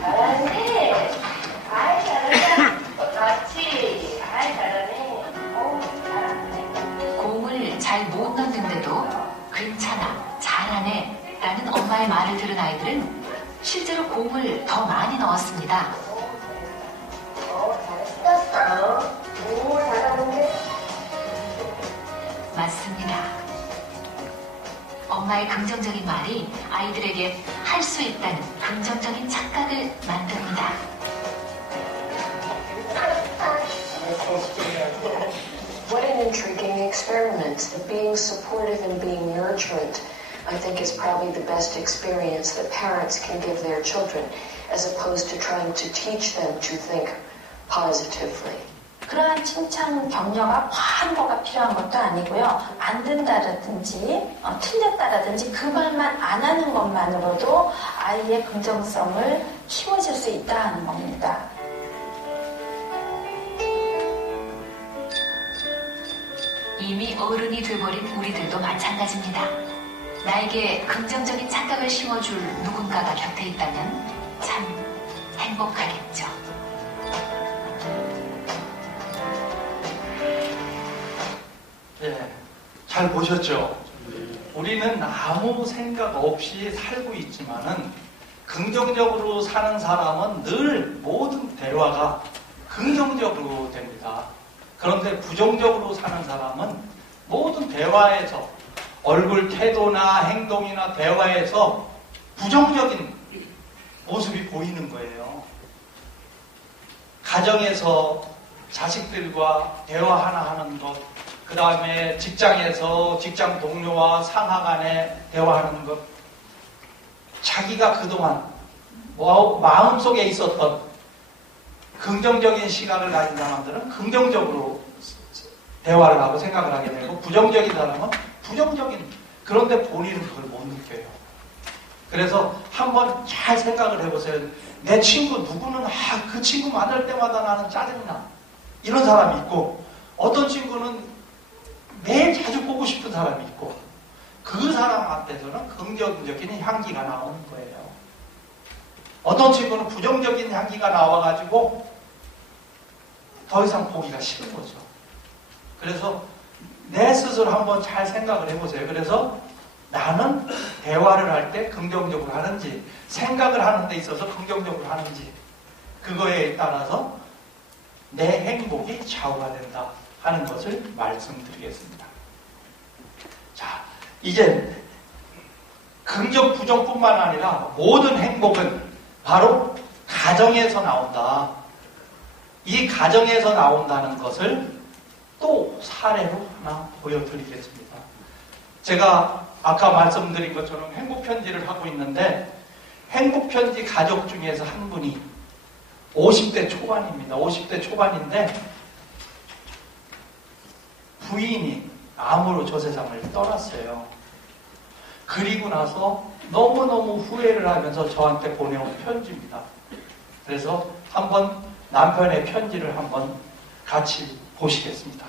잘하네. 아이 잘한다. 같이. 아이 잘하네. 잘하네. 공을 잘 못 넣는데도 괜찮아, 잘하네 라는 엄마의 말을 들은 아이들은 실제로 공을 더 많이 넣었습니다. 잘했어. 오, 잘하는데. 맞습니다. 엄마의 긍정적인 말이 아이들에게 할 수 있다는 긍정적인 착각을 만듭니다. What an intriguing experiment. Being supportive and being nurturant, I think, is probably the best experience that parents can give their children, as opposed to trying to teach them to think positively. 그러한 칭찬 격려가 과한 거가 필요한 것도 아니고요. 안 된다라든지 틀렸다라든지 그 말만 안 하는 것만으로도 아이의 긍정성을 키워줄 수 있다 하는 겁니다. 이미 어른이 돼버린 우리들도 마찬가지입니다. 나에게 긍정적인 착각을 심어줄 누군가가 곁에 있다면 참 행복하겠죠. 예, 잘 보셨죠? 우리는 아무 생각 없이 살고 있지만은 긍정적으로 사는 사람은 늘 모든 대화가 긍정적으로 됩니다. 그런데 부정적으로 사는 사람은 모든 대화에서 얼굴 태도나 행동이나 대화에서 부정적인 모습이 보이는 거예요. 가정에서 자식들과 대화 하나 하는 것, 그 다음에 직장에서 직장 동료와 상하 간에 대화하는 것, 자기가 그동안 마음속에 있었던 긍정적인 시각을 가진 사람들은 긍정적으로 대화를 하고 생각을 하게 되고, 부정적인 사람은 부정적인, 그런데 본인은 그걸 못 느껴요. 그래서 한번 잘 생각을 해보세요. 내 친구 누구는 그 친구 만날 때마다 나는 짜증나, 이런 사람이 있고, 어떤 친구는 매일 자주 보고 싶은 사람이 있고, 그 사람한테서는 긍정적인 향기가 나오는 거예요. 어떤 친구는 부정적인 향기가 나와가지고 더 이상 보기가 싫은 거죠. 그래서 내 스스로 한번 잘 생각을 해보세요. 그래서 나는 대화를 할 때 긍정적으로 하는지, 생각을 하는 데 있어서 긍정적으로 하는지, 그거에 따라서 내 행복이 좌우가 된다 하는 것을 말씀드리겠습니다. 자, 이제 긍정, 부정뿐만 아니라 모든 행복은 바로 가정에서 나온다. 이 가정에서 나온다는 것을 또 사례로 하나 보여드리겠습니다. 제가 아까 말씀드린 것처럼 행복편지를 하고 있는데 행복편지 가족 중에서 한 분이 50대 초반입니다. 50대 초반인데 부인이 암으로 저 세상을 떠났어요. 그리고 나서 너무너무 후회를 하면서 저한테 보내온 편지입니다. 그래서 한번 남편의 편지를 한번 같이 보시겠습니다.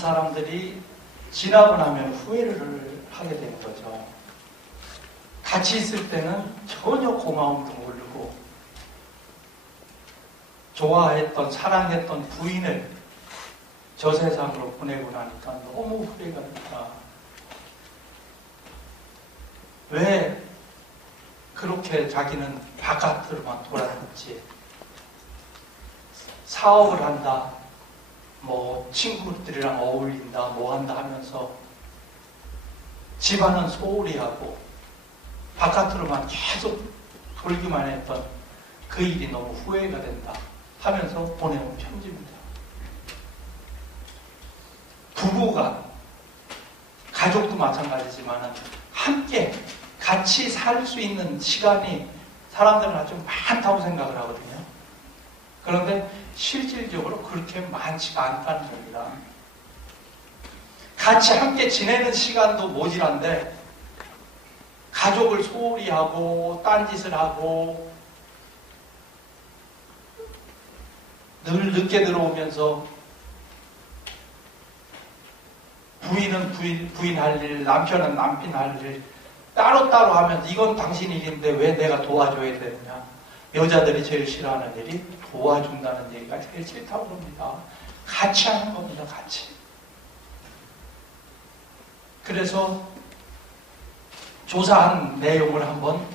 사람들이 지나고 나면 후회를 하게 되는 거죠. 같이 있을 때는 전혀 고마움도 모르고 좋아했던 사랑했던 부인을 저 세상으로 보내고 나니까 너무 후회가 된다. 왜 그렇게 자기는 바깥으로만 돌아다녔지? 사업을 한다, 뭐 친구들이랑 어울린다, 뭐 한다 하면서 집안은 소홀히 하고 바깥으로만 계속 돌기만 했던 그 일이 너무 후회가 된다 하면서 보내온 편지입니다. 부부가, 가족도 마찬가지지만 함께 같이 살 수 있는 시간이 사람들은 아주 많다고 생각을 하거든요. 그런데 실질적으로 그렇게 많지가 않다는 겁니다. 같이 함께 지내는 시간도 모자란데 가족을 소홀히 하고 딴짓을 하고 늘 늦게 들어오면서 부인은 부인 할 일, 남편은 남편 할 일 따로따로 하면서 이건 당신 일인데 왜 내가 도와줘야 되느냐. 여자들이 제일 싫어하는 일이 도와준다는 얘기가 제일 싫다고 합니다. 같이 하는 겁니다. 같이. 그래서 조사한 내용을 한번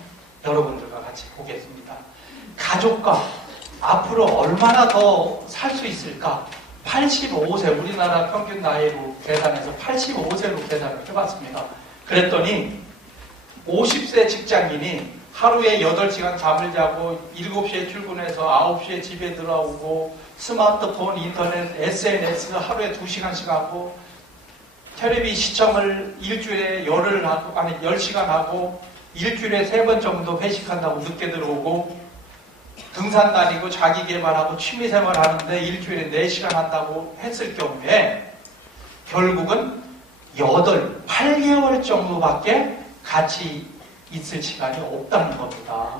여러분들과 같이 보겠습니다. 가족과 앞으로 얼마나 더 살 수 있을까? 85세, 우리나라 평균 나이로 계산해서 85세로 계산을 해봤습니다. 그랬더니 50세 직장인이 하루에 8시간 잠을 자고 7시에 출근해서 9시에 집에 들어오고 스마트폰, 인터넷, SNS 하루에 2시간씩 하고 텔레비 시청을 일주일에 10시간 하고 일주일에 3번 정도 회식한다고 늦게 들어오고 등산 다니고 자기 개발하고 취미생활 하는데 일주일에 4시간 한다고 했을 경우에 결국은 8개월 정도밖에 같이 있을 시간이 없다는 겁니다.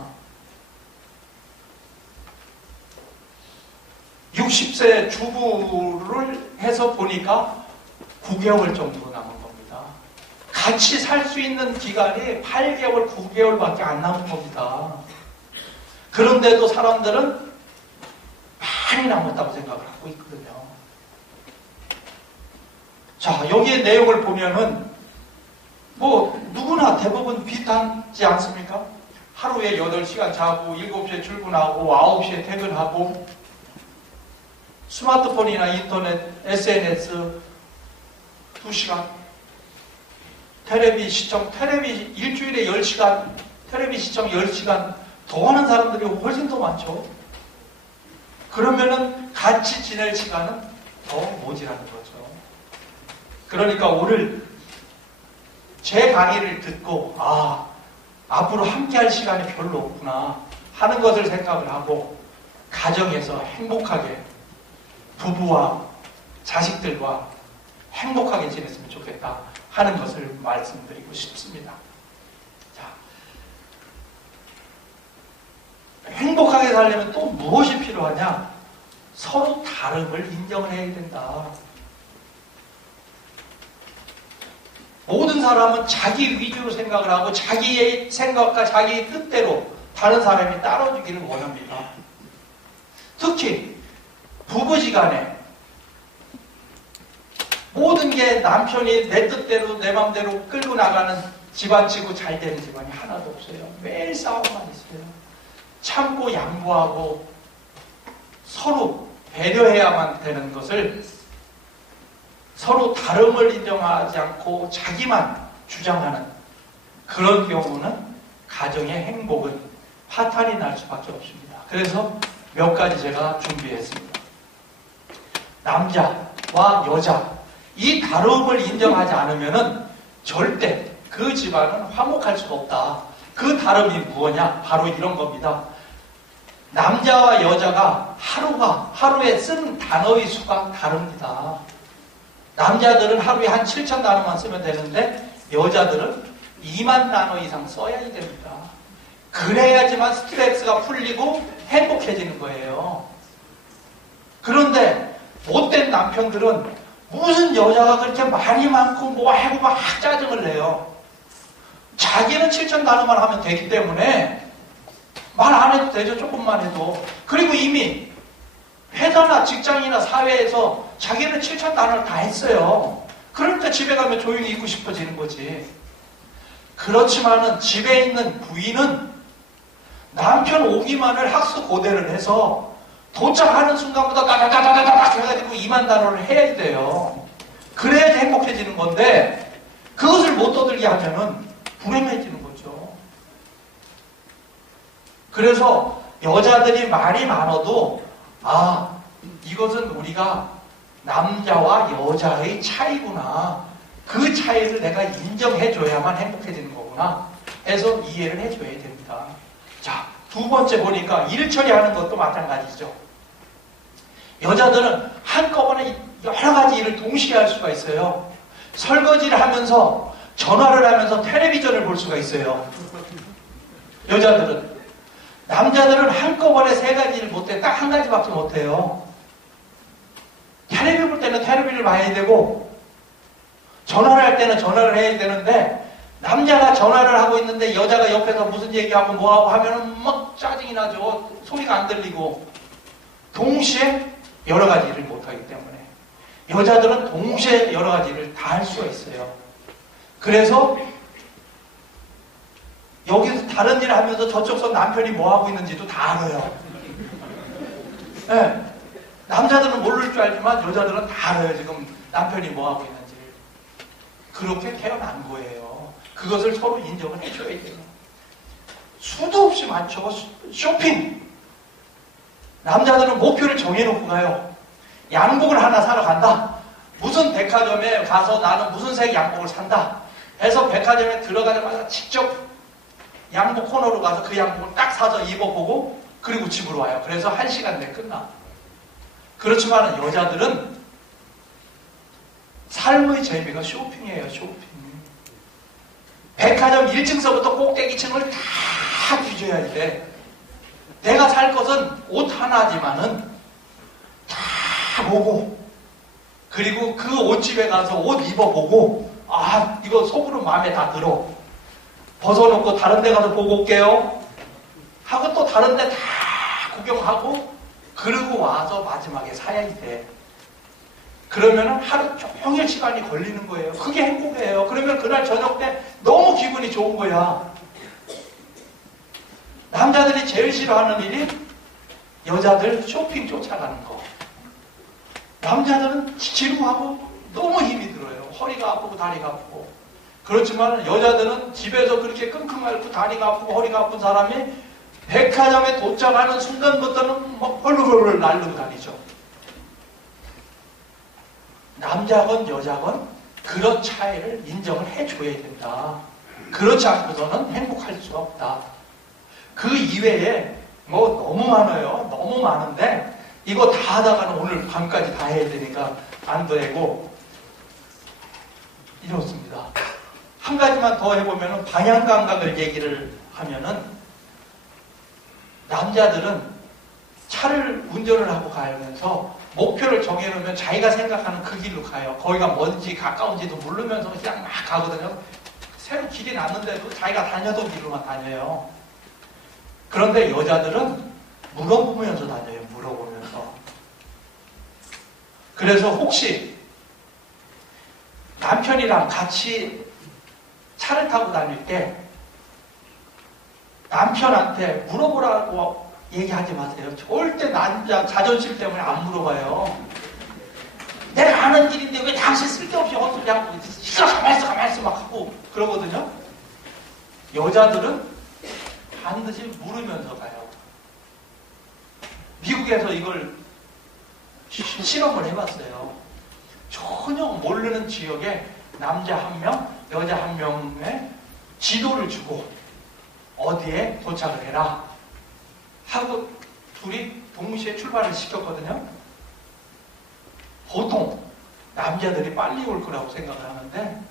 60세 주부를 해서 보니까 9개월 정도 남은 겁니다. 같이 살 수 있는 기간이 8개월, 9개월밖에 안 남은 겁니다. 그런데도 사람들은 많이 남았다고 생각을 하고 있거든요. 자, 여기에 내용을 보면은 뭐 누구나 대부분 비슷하지 않습니까? 하루에 8시간 자고 7시에 출근하고 9시에 퇴근하고 스마트폰이나 인터넷, SNS 2시간 텔레비 시청, 일주일에 10시간 텔레비 시청 10시간 더 하는 사람들이 훨씬 더 많죠. 그러면은 같이 지낼 시간은 더 모자라는 거죠. 그러니까 오늘 제 강의를 듣고 앞으로 함께 할 시간이 별로 없구나 하는 것을 생각을 하고 가정에서 행복하게 부부와 자식들과 행복하게 지냈으면 좋겠다 하는 것을 말씀드리고 싶습니다. 자, 행복하게 살려면 또 무엇이 필요하냐? 서로 다름을 인정을 해야 된다. 모든 사람은 자기 위주로 생각을 하고 자기의 생각과 자기의 뜻대로 다른 사람이 따라주기를 원합니다. 특히 부부지간에 모든 게 남편이 내 뜻대로 내 맘대로 끌고 나가는 집안치고 잘 되는 집안이 하나도 없어요. 매일 싸움만 있어요. 참고 양보하고 서로 배려해야만 되는 것을 서로 다름을 인정하지 않고 자기만 주장하는 그런 경우는 가정의 행복은 파탄이 날 수밖에 없습니다. 그래서 몇 가지 제가 준비했습니다. 남자와 여자 이 다름을 인정하지 않으면은 절대 그 집안은 화목할 수가 없다. 그 다름이 무엇냐? 바로 이런 겁니다. 남자와 여자가 하루에 쓰는 단어의 수가 다릅니다. 남자들은 하루에 한 7,000단어만 쓰면 되는데 여자들은 2만 단어 이상 써야 됩니다. 그래야지만 스트레스가 풀리고 행복해지는 거예요. 그런데 못된 남편들은 무슨 여자가 그렇게 말이 많고 뭐 하고 막 짜증을 내요. 자기는 7,000단어만 하면 되기 때문에 말 안 해도 되죠. 조금만 해도. 그리고 이미 회사나 직장이나 사회에서 자기는 7,000단어를 다 했어요. 그러니까 집에 가면 조용히 있고 싶어지는 거지. 그렇지만은 집에 있는 부인은 남편 오기만을 학수고대를 해서 도착하는 순간부터 따다다다다닥 해가지고 2만 단어를 해야 돼요. 그래야지 행복해지는 건데 그것을 못 떠들게 하면은 불행해지는 거죠. 그래서 여자들이 말이 많아도 이것은 우리가 남자와 여자의 차이구나. 그 차이를 내가 인정해줘야만 행복해지는 거구나 해서 이해를 해줘야 됩니다. 자, 두 번째 보니까 일 처리하는 것도 마찬가지죠. 여자들은 한꺼번에 여러 가지 일을 동시에 할 수가 있어요. 설거지를 하면서 전화를 하면서 텔레비전을 볼 수가 있어요. 여자들은. 남자들은 한꺼번에 3가지를 못해. 딱 1가지밖에 못해요. 텔레비 볼 때는 텔레비를 봐야 되고 전화를 할 때는 전화를 해야 되는데 남자가 전화를 하고 있는데 여자가 옆에서 무슨 얘기하고 뭐하고 하면은 막 짜증이 나죠. 소리가 안 들리고. 동시에 여러 가지 일을 못하기 때문에 여자들은 동시에 여러 가지 일을 다 할 수가 있어요. 그래서 여기서 다른 일을 하면서 저쪽서 남편이 뭐하고 있는지도 다 알아요. 네. 남자들은 모를 줄 알지만 여자들은 다 알아요. 지금 남편이 뭐하고 있는지. 그렇게 태어난 거예요. 그것을 서로 인정을 해줘야 돼요. 수도 없이 많죠. 쇼핑. 남자들은 목표를 정해놓고 가요. 양복을 하나 사러 간다. 무슨 백화점에 가서 나는 무슨 색 양복을 산다. 해서 백화점에 들어가자마자 직접 양복 코너로 가서 그 양복을 딱 사서 입어보고 그리고 집으로 와요. 그래서 1시간 내에 끝나. 그렇지만 여자들은 삶의 재미가 쇼핑이에요. 쇼핑. 백화점 1층서부터 꼭대기층을 다 뒤져야 돼. 내가 살 것은 옷 하나지만은 다 보고 그리고 그 옷집에 가서 옷 입어보고 이거 속으로 마음에 다 들어. 벗어놓고 다른 데 가서 보고 올게요. 하고 또 다른 데 다 구경하고 그러고 와서 마지막에 사야 돼. 그러면 하루 종일 시간이 걸리는 거예요. 그게 행복이에요. 그러면 그날 저녁 때 너무 기분이 좋은 거야. 남자들이 제일 싫어하는 일이 여자들 쇼핑 쫓아가는 거. 남자들은 지루하고 너무 힘이 들어요. 허리가 아프고 다리가 아프고. 그렇지만 여자들은 집에서 그렇게 끙끙 앓고 다리가 아프고 허리가 아픈 사람이 백화점에 도착하는 순간부터는 막 헐르르르 날르고 다니죠. 남자건 여자건 그런 차이를 인정을 해줘야 된다. 그렇지 않고서는 행복할 수가 없다. 그 이외에 뭐 너무 많아요. 너무 많은데 이거 다 하다가는 오늘 밤까지 다 해야 되니까 안 되고 이렇습니다. 한 가지만 더 해보면 방향감각을 얘기를 하면은 남자들은 차를 운전을 하고 가면서 목표를 정해놓으면 자기가 생각하는 그 길로 가요. 거기가 먼지 가까운지도 모르면서 그냥 막 가거든요. 새로 길이 났는데도 자기가 다녀던 길로만 다녀요. 그런데 여자들은 물어보면서 다녀요. 물어보면서. 그래서 혹시 남편이랑 같이 차를 타고 다닐 때 남편한테 물어보라고 얘기하지 마세요. 절대 남자 자존심 때문에 안 물어봐요. 내가 아는 길인데 왜 당신 쓸데없이 헛소리 하고 있어? 가만히 있어 막 하고 그러거든요. 여자들은 반드시 물으면서 가요. 미국에서 이걸 실험을 해봤어요. 전혀 모르는 지역에 남자 1명, 여자 1명의 지도를 주고 어디에 도착을 해라 하고 둘이 동시에 출발을 시켰거든요. 보통 남자들이 빨리 올 거라고 생각을 하는데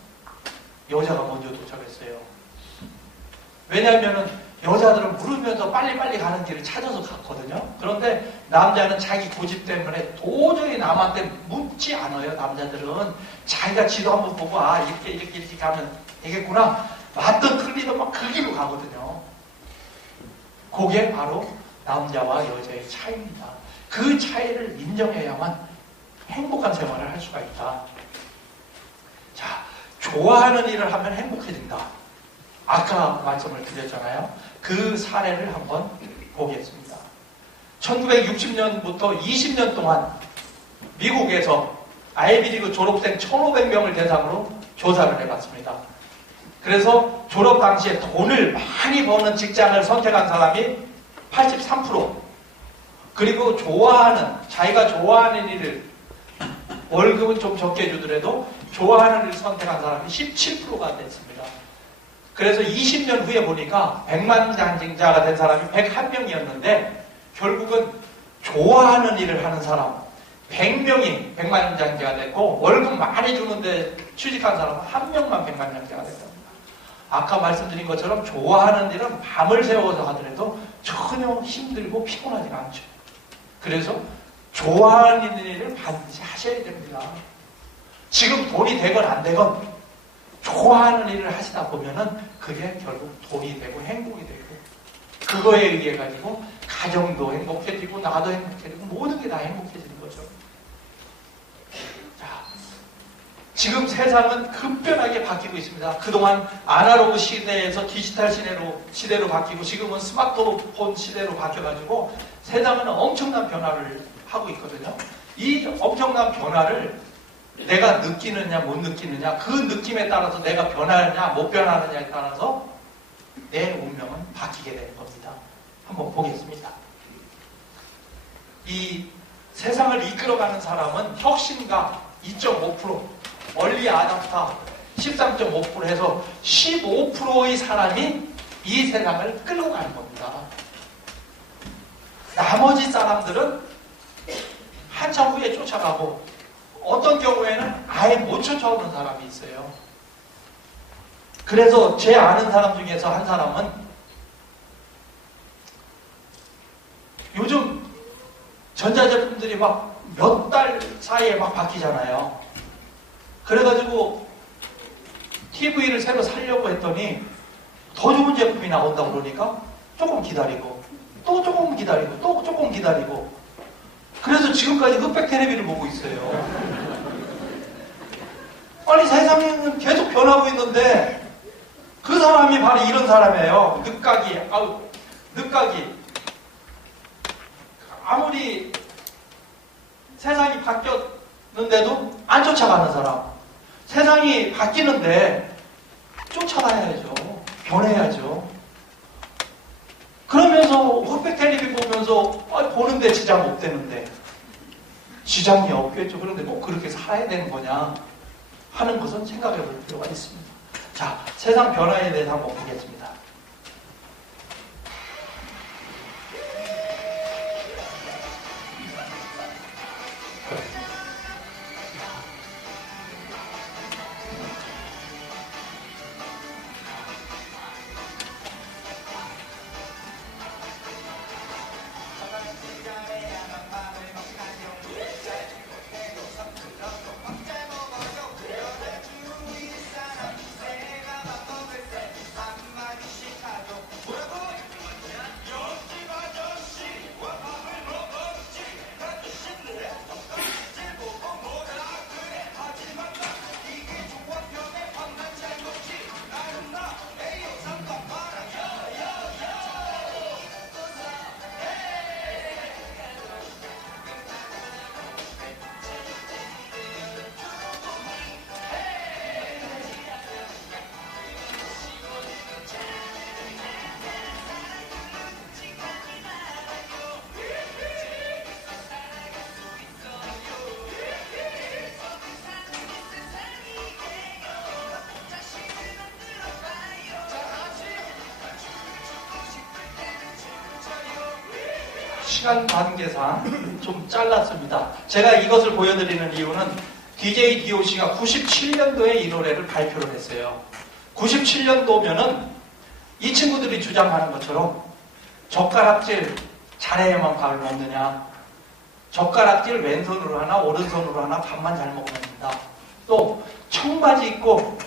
여자가 먼저 도착했어요. 왜냐하면 여자들은 물으면서 빨리빨리 가는 길을 찾아서 갔거든요. 그런데 남자는 자기 고집 때문에 도저히 남한테 묻지 않아요. 남자들은 자기가 지도 한번 보고 아 이렇게 가면 되겠구나. 맞든 틀리든 막 그 길로 가거든요. 그게 바로 남자와 여자의 차이입니다. 그 차이를 인정해야만 행복한 생활을 할 수가 있다. 자, 좋아하는 일을 하면 행복해진다. 아까 말씀을 드렸잖아요. 그 사례를 한번 보겠습니다. 1960년부터 20년 동안 미국에서 아이비리그 졸업생 1,500명을 대상으로 조사를 해봤습니다. 그래서 졸업 당시에 돈을 많이 버는 직장을 선택한 사람이 83%, 그리고 자기가 좋아하는 일을 월급은 좀 적게 주더라도 좋아하는 일을 선택한 사람이 17%가 됐습니다. 그래서 20년 후에 보니까 백만장자가 된 사람이 101명이었는데 결국은 좋아하는 일을 하는 사람 100명이 백만장자가 됐고 월급 많이 주는데 취직한 사람은 1명만 백만장자가 됐습니다. 아까 말씀드린 것처럼 좋아하는 일은 밤을 새워서 하더라도 전혀 힘들고 피곤하지가 않죠. 그래서 좋아하는 일을 반드시 하셔야 됩니다. 지금 돈이 되건 안 되건 좋아하는 일을 하시다 보면은 그게 결국 돈이 되고 행복이 되고 그거에 의해 가지고 가정도 행복해지고 나도 행복해지고 모든 게 다 행복해지는 거죠. 자, 지금 세상은 급변하게 바뀌고 있습니다. 그동안 아날로그 시대에서 디지털 시대로 바뀌고 지금은 스마트폰 시대로 바뀌어가지고 세상은 엄청난 변화를 하고 있거든요. 이 엄청난 변화를 내가 느끼느냐 못 느끼느냐 그 느낌에 따라서 내가 변하느냐 못 변하느냐에 따라서 내 운명은 바뀌게 되는 겁니다. 한번 보겠습니다. 이 세상을 이끌어가는 사람은 혁신가 2.5%, 얼리 아답터 13.5% 해서 15%의 사람이 이 세상을 끌고 가는 겁니다. 나머지 사람들은 한참 후에 쫓아가고 어떤 경우에는 아예 못 쫓아오는 사람이 있어요. 그래서 제 아는 사람 중에서 한 사람은 요즘 전자제품들이 막 몇 달 사이에 막 바뀌잖아요. 그래가지고 TV를 새로 사려고 했더니 더 좋은 제품이 나온다고 그러니까 조금 기다리고 또 조금 기다리고 또 조금 기다리고 그래서 지금까지 흑백 텔레비를 보고 있어요. 아니 세상에는 계속 변하고 있는데 그 사람이 바로 이런 사람이에요. 늦가기. 아무리 세상이 바뀌었는데도 안 쫓아가는 사람. 세상이 바뀌는데 쫓아가야죠. 변해야죠. 그러면서 흑백 텔레비 보면서 보는데 지장 없대는데 지장이 없겠죠. 그런데 뭐 그렇게 살아야 되는 거냐 하는 것은 생각해 볼 필요가 있습니다. 자, 세상 변화에 대해서 한번 보겠습니다. 시간 관계상 좀 잘랐습니다. 제가 이것을 보여드리는 이유는 DJ DOC가 97년도에 이 노래를 발표를 했어요. 97년도면은 이 친구들이 주장하는 것처럼 젓가락질 잘해야만 밥을 먹느냐, 젓가락질 왼손으로 하나 오른손으로 하나 밥만 잘 먹으면 된다. 또 청바지 입고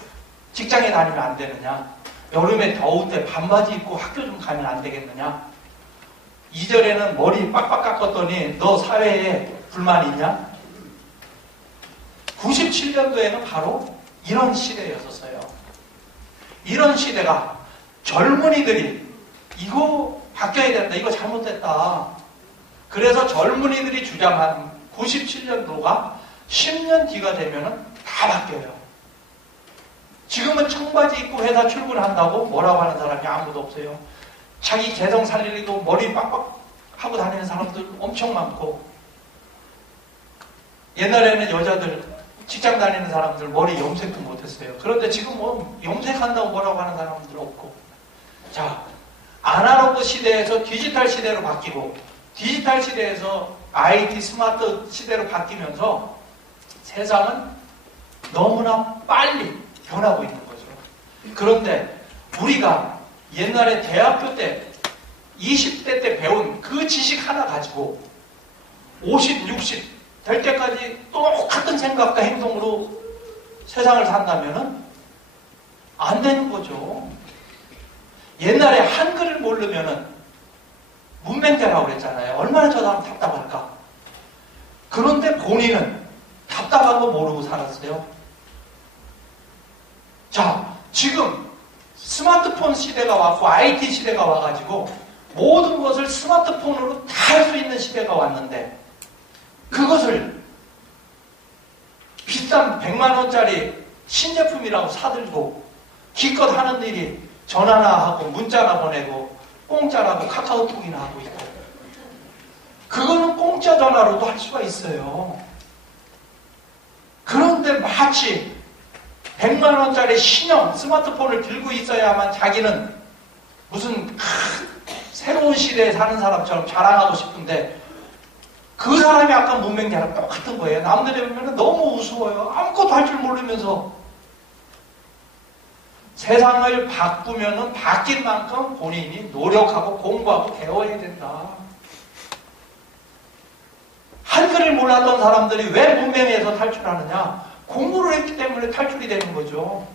직장에 다니면 안 되느냐, 여름에 더울 때 반바지 입고 학교 좀 가면 안 되겠느냐, 2절에는 머리 빡빡 깎았더니 너 사회에 불만 있냐? 97년도에는 바로 이런 시대였었어요. 이런 시대가 젊은이들이 이거 바뀌어야 된다, 이거 잘못됐다. 그래서 젊은이들이 주장한 97년도가 10년 뒤가 되면은 다 바뀌어요. 지금은 청바지 입고 회사 출근한다고 뭐라고 하는 사람이 아무도 없어요. 자기 개성 살리려고 머리 빡빡 하고 다니는 사람들 엄청 많고, 옛날에는 여자들 직장 다니는 사람들 머리 염색도 못했어요. 그런데 지금 뭐 염색한다고 뭐라고 하는 사람들 없고. 자, 아날로그 시대에서 디지털 시대로 바뀌고, 디지털 시대에서 IT 스마트 시대로 바뀌면서 세상은 너무나 빨리 변하고 있는 거죠. 그런데 우리가 옛날에 대학교 때 20대 때 배운 그 지식 하나 가지고 50, 60 될 때까지 똑같은 생각과 행동으로 세상을 산다면은 안 되는 거죠. 옛날에 한글을 모르면은 문맹대라고 그랬잖아요. 얼마나 저 사람 답답할까. 그런데 본인은 답답한 거 모르고 살았어요. 자, 지금 스마트폰 시대가 왔고 IT 시대가 와가지고 모든 것을 스마트폰으로 다 할 수 있는 시대가 왔는데, 그것을 비싼 100만 원짜리 신제품이라고 사들고 기껏 하는 일이 전화나 하고 문자나 보내고 공짜라고 카카오톡이나 하고 있고, 그거는 공짜 전화로도 할 수가 있어요. 그런데 마치 100만 원짜리 신형 스마트폰을 들고 있어야만 자기는 무슨 새로운 시대에 사는 사람처럼 자랑하고 싶은데, 그 사람이 아까 문맹대랑 똑같은 거예요. 남들이 보면 너무 우스워요. 아무것도 할 줄 모르면서. 세상을 바꾸면은 바뀐 만큼 본인이 노력하고 공부하고 배워야 된다. 한글을 몰랐던 사람들이 왜 문맹에서 탈출하느냐? 공부를 했기 때문에 탈출이 되는 거죠.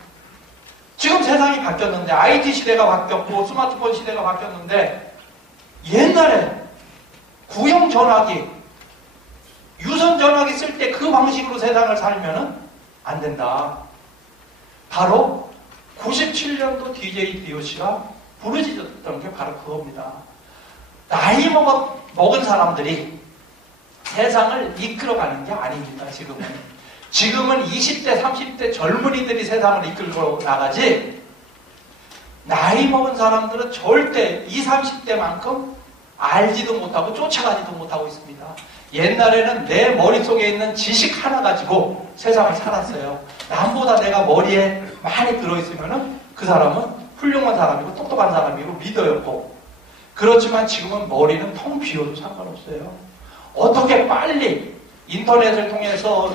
지금 세상이 바뀌었는데, IT 시대가 바뀌었고 스마트폰 시대가 바뀌었는데, 옛날에 구형 전화기, 유선 전화기 쓸 때 그 방식으로 세상을 살면은 안 된다. 바로 97년도 DJ DOC가 부르짖었던 게 바로 그겁니다. 나이 먹은 사람들이 세상을 이끌어가는 게 아닙니다. 지금은 20대, 30대 젊은이들이 세상을 이끌고 나가지, 나이 먹은 사람들은 절대 20, 30대만큼 알지도 못하고 쫓아가지도 못하고 있습니다. 옛날에는 내 머릿속에 있는 지식 하나 가지고 세상을 살았어요. 남보다 내가 머리에 많이 들어있으면은 그 사람은 훌륭한 사람이고 똑똑한 사람이고 리더였고, 그렇지만 지금은 머리는 텅 비어도 상관없어요. 어떻게 빨리 인터넷을 통해서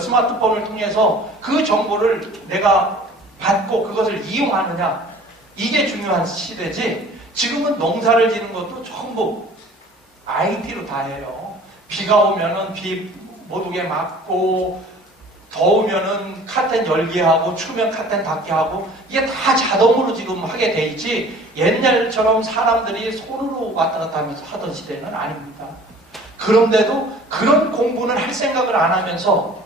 스마트폰을 통해서 그 정보를 내가 받고 그것을 이용하느냐, 이게 중요한 시대지, 지금은 농사를 짓는 것도 전부 IT로 다 해요. 비가 오면은 비 못 오게 막고, 더우면은 카텐 열게 하고, 추우면 카텐 닫게 하고, 이게 다 자동으로 지금 하게 돼 있지, 옛날처럼 사람들이 손으로 왔다 갔다 하면서 하던 시대는 아닙니다. 그런데도 그런 공부는 할 생각을 안 하면서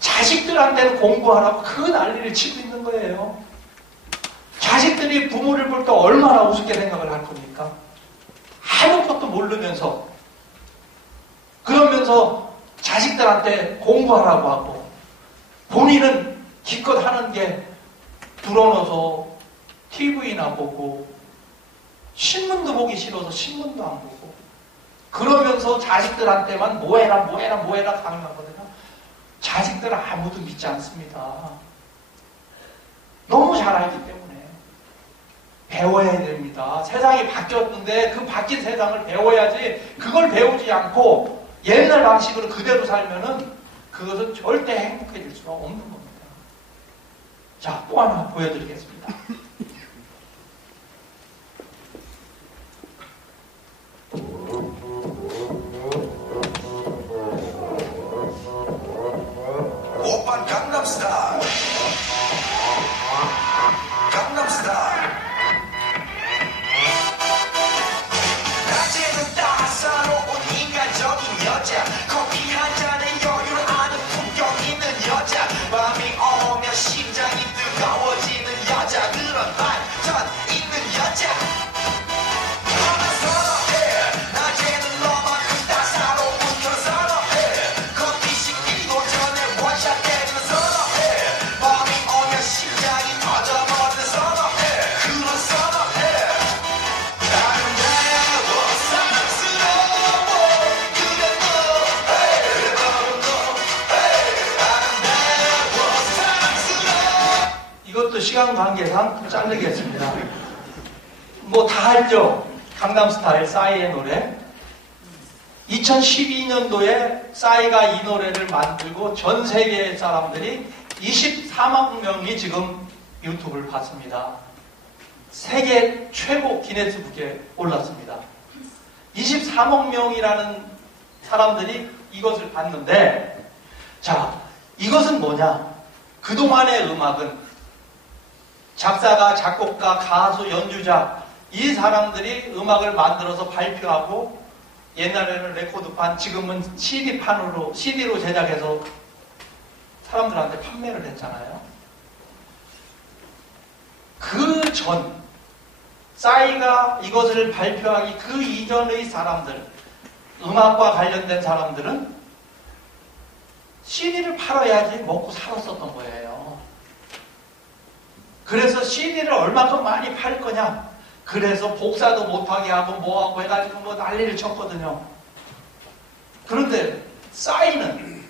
자식들한테는 공부하라고 그 난리를 치고 있는 거예요. 자식들이 부모를 볼 때 얼마나 우습게 생각을 할 겁니까? 아무것도 모르면서, 그러면서 자식들한테 공부하라고 하고, 본인은 기껏 하는 게 들어넣어서 TV나 보고, 신문도 보기 싫어서 신문도 안 보고, 그러면서 자식들한테만 뭐해라 강요하거든요. 자식들은 아무도 믿지 않습니다. 너무 잘 알기 때문에. 배워야 됩니다. 세상이 바뀌었는데 그 바뀐 세상을 배워야지, 그걸 배우지 않고 옛날 방식으로 그대로 살면은 그것은 절대 행복해질 수가 없는 겁니다. 자, 또 하나 보여드리겠습니다. 이것도 시간 관계상 자르겠습니다. 뭐 다 알죠? 강남스타일 싸이의 노래. 2012년도에 싸이가 이 노래를 만들고 전 세계 사람들이 24만 명이 지금 유튜브를 봤습니다. 세계 최고 기네스북에 올랐습니다. 24만 명이라는 사람들이 이것을 봤는데, 자, 이것은 뭐냐? 그동안의 음악은 작사가, 작곡가, 가수, 연주자, 이 사람들이 음악을 만들어서 발표하고, 옛날에는 레코드판, 지금은 CD로 제작해서 사람들한테 판매를 했잖아요. 그 전, 싸이가 이것을 발표하기 그 이전의 사람들, 음악과 관련된 사람들은 CD를 팔아야지 먹고 살았었던 거예요. 그래서 CD를 얼마큼 많이 팔 거냐? 그래서 복사도 못하게 하고 뭐하고 해가지고 뭐 난리를 쳤거든요. 그런데 싸이는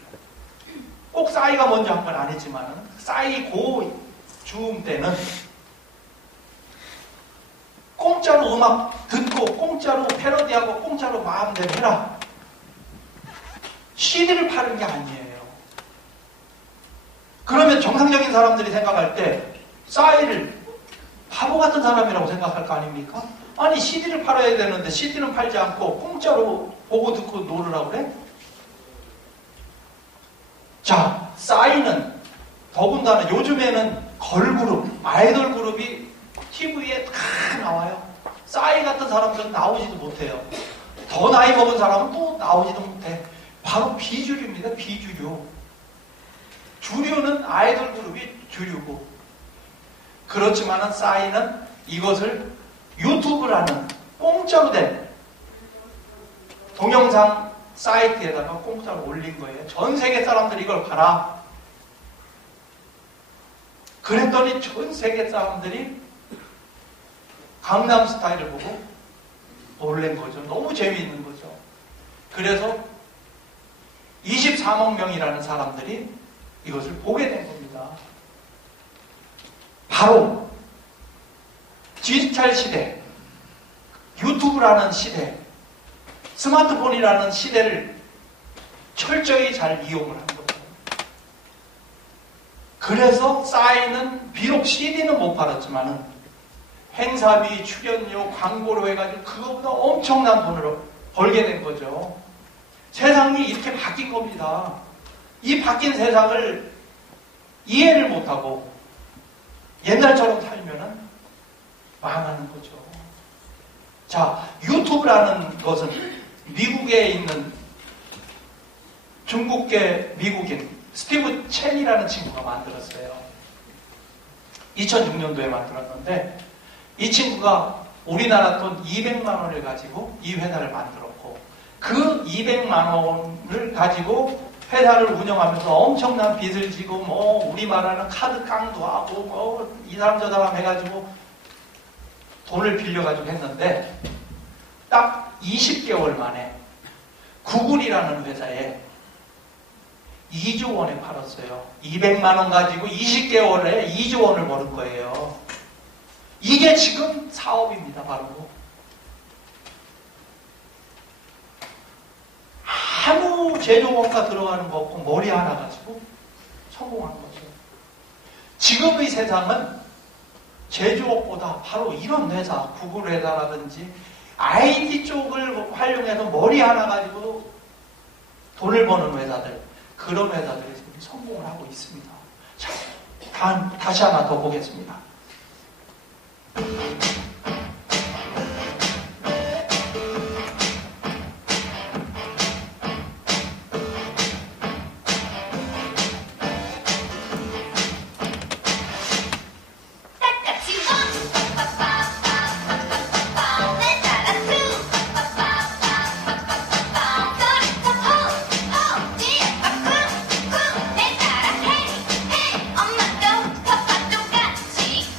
꼭 싸이가 먼저 한 건 아니지만 싸이 고 즈음 때는 공짜로 음악 듣고 공짜로 패러디하고 공짜로 마음대로 해라. CD를 파는 게 아니에요. 그러면 정상적인 사람들이 생각할 때 싸이를 바보 같은 사람이라고 생각할 거 아닙니까? 아니 CD를 팔아야 되는데 CD는 팔지 않고 공짜로 보고 듣고 놀으라고 그래? 자, 싸이는 더군다나 요즘에는 걸그룹, 아이돌 그룹이 TV에 다 나와요. 싸이 같은 사람들은 나오지도 못해요. 더 나이 먹은 사람은 또 나오지도 못해. 바로 비주류입니다. 비주류. 주류는 아이돌 그룹이 주류고, 그렇지만은 싸이는 이것을 유튜브라는 공짜로 된 동영상 사이트에다가 공짜로 올린 거예요. 전 세계 사람들이 이걸 봐라. 그랬더니 전 세계 사람들이 강남스타일을 보고 놀란 거죠. 너무 재미있는 거죠. 그래서 24만 명이라는 사람들이 이것을 보게 된 겁니다. 바로 디지털 시대, 유튜브라는 시대, 스마트폰이라는 시대를 철저히 잘 이용을 한 거죠. 그래서 싸이는 비록 CD는 못 팔았지만은 행사비, 출연료, 광고로 해가지고 그거보다 엄청난 돈을 벌게 된 거죠. 세상이 이렇게 바뀐 겁니다. 이 바뀐 세상을 이해를 못하고 옛날처럼 살면은 망하는 거죠. 자, 유튜브라는 것은 미국에 있는 중국계 미국인 스티브 첸이라는 친구가 만들었어요. 2006년도에 만들었는데 이 친구가 우리나라 돈 200만 원을 가지고 이 회사를 만들었고, 그 200만 원을 가지고 회사를 운영하면서 엄청난 빚을 지고 뭐 우리 말하는 카드 깡도 하고 뭐 이 사람 저 사람 해가지고 돈을 빌려가지고 했는데 딱 20개월 만에 구글이라는 회사에 2조 원에 팔았어요. 200만 원 가지고 20개월에 2조 원을 버는 거예요. 이게 지금 사업입니다. 바로 아무 재료원가 들어가는 거 없고 머리 하나 가지고 성공한 거죠. 지금의 세상은 제조업보다 바로 이런 회사, 구글 회사라든지 IT 쪽을 활용해서 머리 하나 가지고 돈을 버는 회사들, 그런 회사들이 성공을 하고 있습니다. 자, 다시 하나 더 보겠습니다. 엄마도 파파도 같이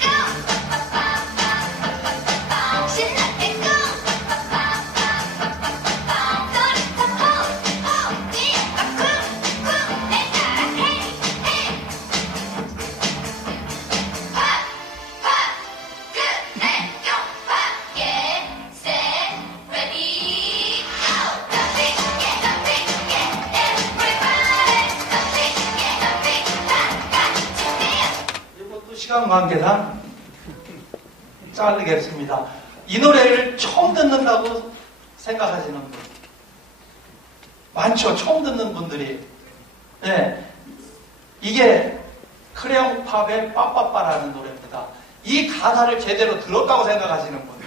시간 관계상 자르겠습니다. 이 노래를 처음 듣는다고 생각하시는 분 많죠. 처음 듣는 분들이. 네. 이게 크레용 팝의 빠빠빠라는 노래입니다. 이 가사를 제대로 들었다고 생각하시는 분.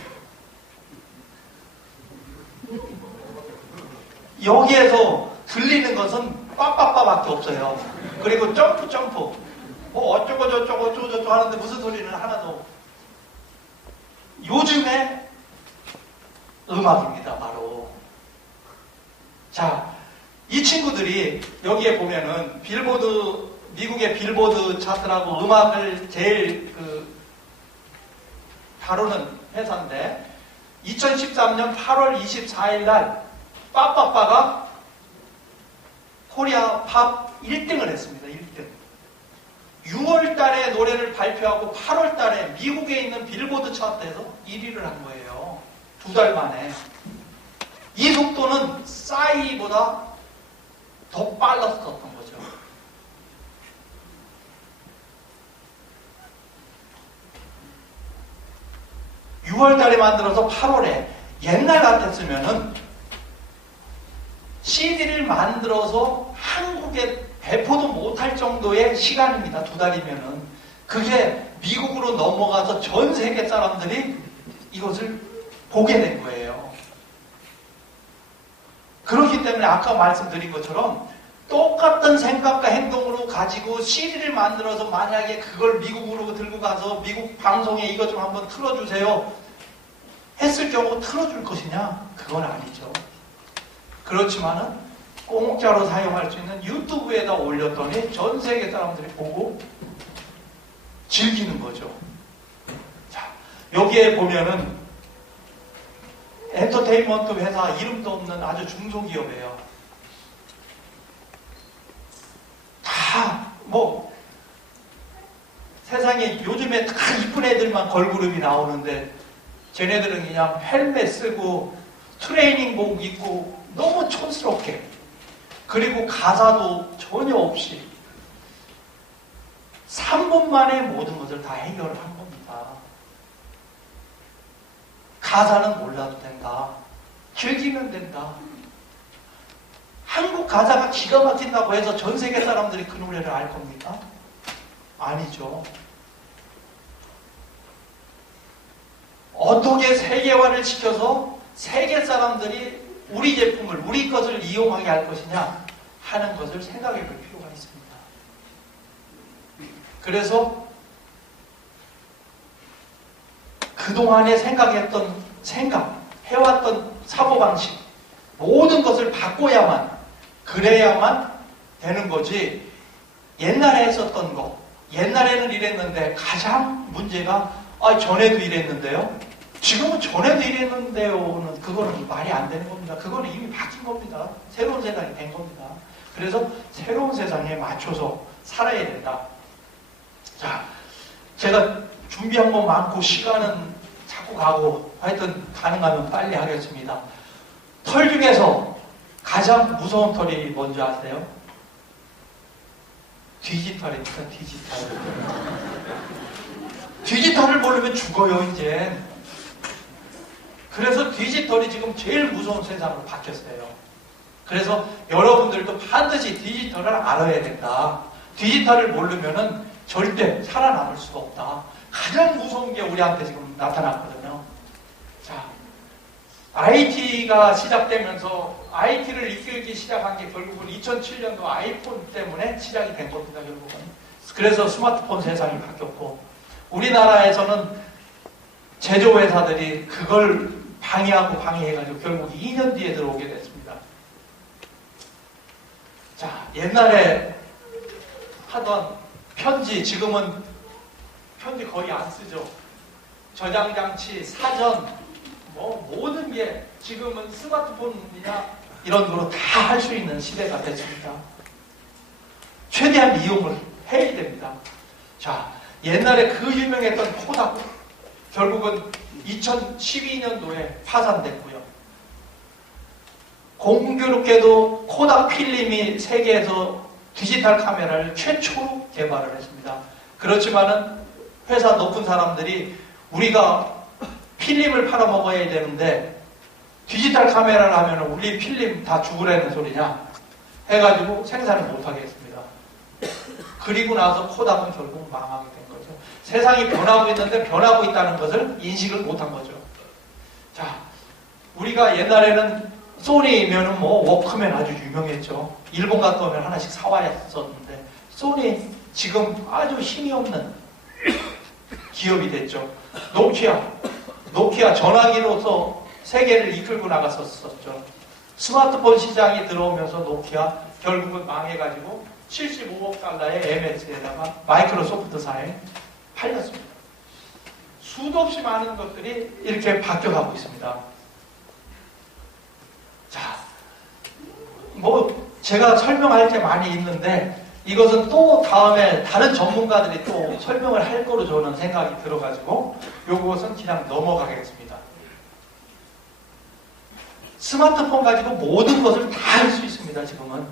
여기에서 들리는 것은 빠빠빠밖에 없어요. 그리고 점프 뭐 어쩌고 저쩌고 하는데 무슨 소리는 하나도. 요즘의 음악입니다. 바로. 자, 이 친구들이 여기에 보면은 미국의 빌보드 차트라고 음악을 제일 다루는 회사인데 2013년 8월 24일 날 빠빠빠가 코리아 팝 1등을 했습니다. 1등. 6월 달에 노래를 발표하고 8월 달에 미국에 있는 빌보드 차트에서 1위를 한 거예요. 2달 만에. 이 속도는 싸이보다 더 빨랐었던 거죠. (6월 달에) 만들어서 8월에 옛날 같았으면은 CD를 만들어서 한국에 배포도 못할 정도의 시간입니다. 2달이면은. 그게 미국으로 넘어가서 전 세계 사람들이 이것을 보게 된 거예요. 그렇기 때문에 아까 말씀드린 것처럼 똑같은 생각과 행동으로 가지고 CD를 만들어서 만약에 그걸 미국으로 들고 가서 미국 방송에 이것 좀 한번 틀어주세요 했을 경우 틀어줄 것이냐? 그건 아니죠. 그렇지만은 공짜로 사용할 수 있는 유튜브에다 올렸더니 전 세계 사람들이 보고 즐기는 거죠. 자, 여기에 보면은 엔터테인먼트 회사 이름도 없는 아주 중소기업이에요. 다 뭐 세상에 요즘에 다 이쁜 애들만 걸그룹이 나오는데 쟤네들은 그냥 헬멧 쓰고 트레이닝복 입고 너무 촌스럽게, 그리고 가사도 전혀 없이 3분 만에 모든 것을 다 해결을 한 겁니다. 가사는 몰라도 된다. 즐기면 된다. 한국 가사가 기가 막힌다고 해서 전 세계 사람들이 그 노래를 알 겁니까? 아니죠. 어떻게 세계화를 시켜서 세계 사람들이 우리 제품을, 우리 것을 이용하게 할 것이냐 하는 것을 생각해 볼 필요가 있습니다. 그래서 그동안에 해왔던 사고방식, 모든 것을 바꿔야만, 그래야만 되는 거지. 옛날에 했었던 거, 옛날에는 이랬는데 가장 문제가 전에도 이랬는데요, 지금은 전에도 이랬는데요는 그거는 말이 안 되는 겁니다. 그거는 이미 바뀐 겁니다. 새로운 세상이 된 겁니다. 그래서 새로운 세상에 맞춰서 살아야 된다. 자, 제가 준비한 거 많고 시간은 자꾸 가고 하여튼 가능하면 빨리 하겠습니다. 털 중에서 가장 무서운 털이 뭔지 아세요? 디지털입니다. 디지털을 모르면 죽어요 이제. 그래서 디지털이 지금 제일 무서운 세상으로 바뀌었어요. 그래서 여러분들도 반드시 디지털을 알아야 된다. 디지털을 모르면은 절대 살아남을 수가 없다. 가장 무서운 게 우리한테 지금 나타났거든요. 자, IT가 시작되면서 IT를 이끌기 시작한 게 결국은 2007년도 아이폰 때문에 시작이 된 겁니다. 결국은. 그래서 스마트폰 세상이 바뀌었고, 우리나라에서는 제조회사들이 그걸 방해해가지고 결국 2년 뒤에 들어오게 됐습니다. 자, 옛날에 하던 편지, 지금은 편지 거의 안 쓰죠. 저장장치, 사전, 모든 게 지금은 스마트폰이나 이런 거로 다 할 수 있는 시대가 됐습니다. 최대한 이용을 해야 됩니다. 자, 옛날에 그 유명했던 코닥, 결국은 2012년도에 파산됐고요. 공교롭게도 코닥 필름이 세계에서 디지털 카메라를 최초로 개발을 했습니다. 그렇지만은 회사 높은 사람들이 우리가 필름을 팔아먹어야 되는데 디지털 카메라를 하면 우리 필름 다 죽으라는 소리냐 해가지고 생산을 못하게 했습니다. 그리고 나서 코닥은 결국 망하게 된 거죠. 세상이 변하고 있는데 변하고 있다는 것을 인식을 못한 거죠. 자, 우리가 옛날에는 소니면은 뭐 워크맨 아주 유명했죠. 일본 갔다 오면 하나씩 사와야 했었는데 소니 지금 아주 힘이 없는 기업이 됐죠. 노키아 전화기로서 세계를 이끌고 나갔었죠. 스마트폰 시장이 들어오면서 노키아 결국은 망해가지고 75억 달러의 MS에다가 마이크로소프트사에 팔렸습니다. 수도 없이 많은 것들이 이렇게 바뀌어가고 있습니다. 자, 뭐 제가 설명할 게 많이 있는데 이것은 또 다음에 다른 전문가들이 또 설명을 할 거로 저는 생각이 들어가지고 요것은 그냥 넘어가겠습니다. 스마트폰 가지고 모든 것을 다 할 수 있습니다, 지금은.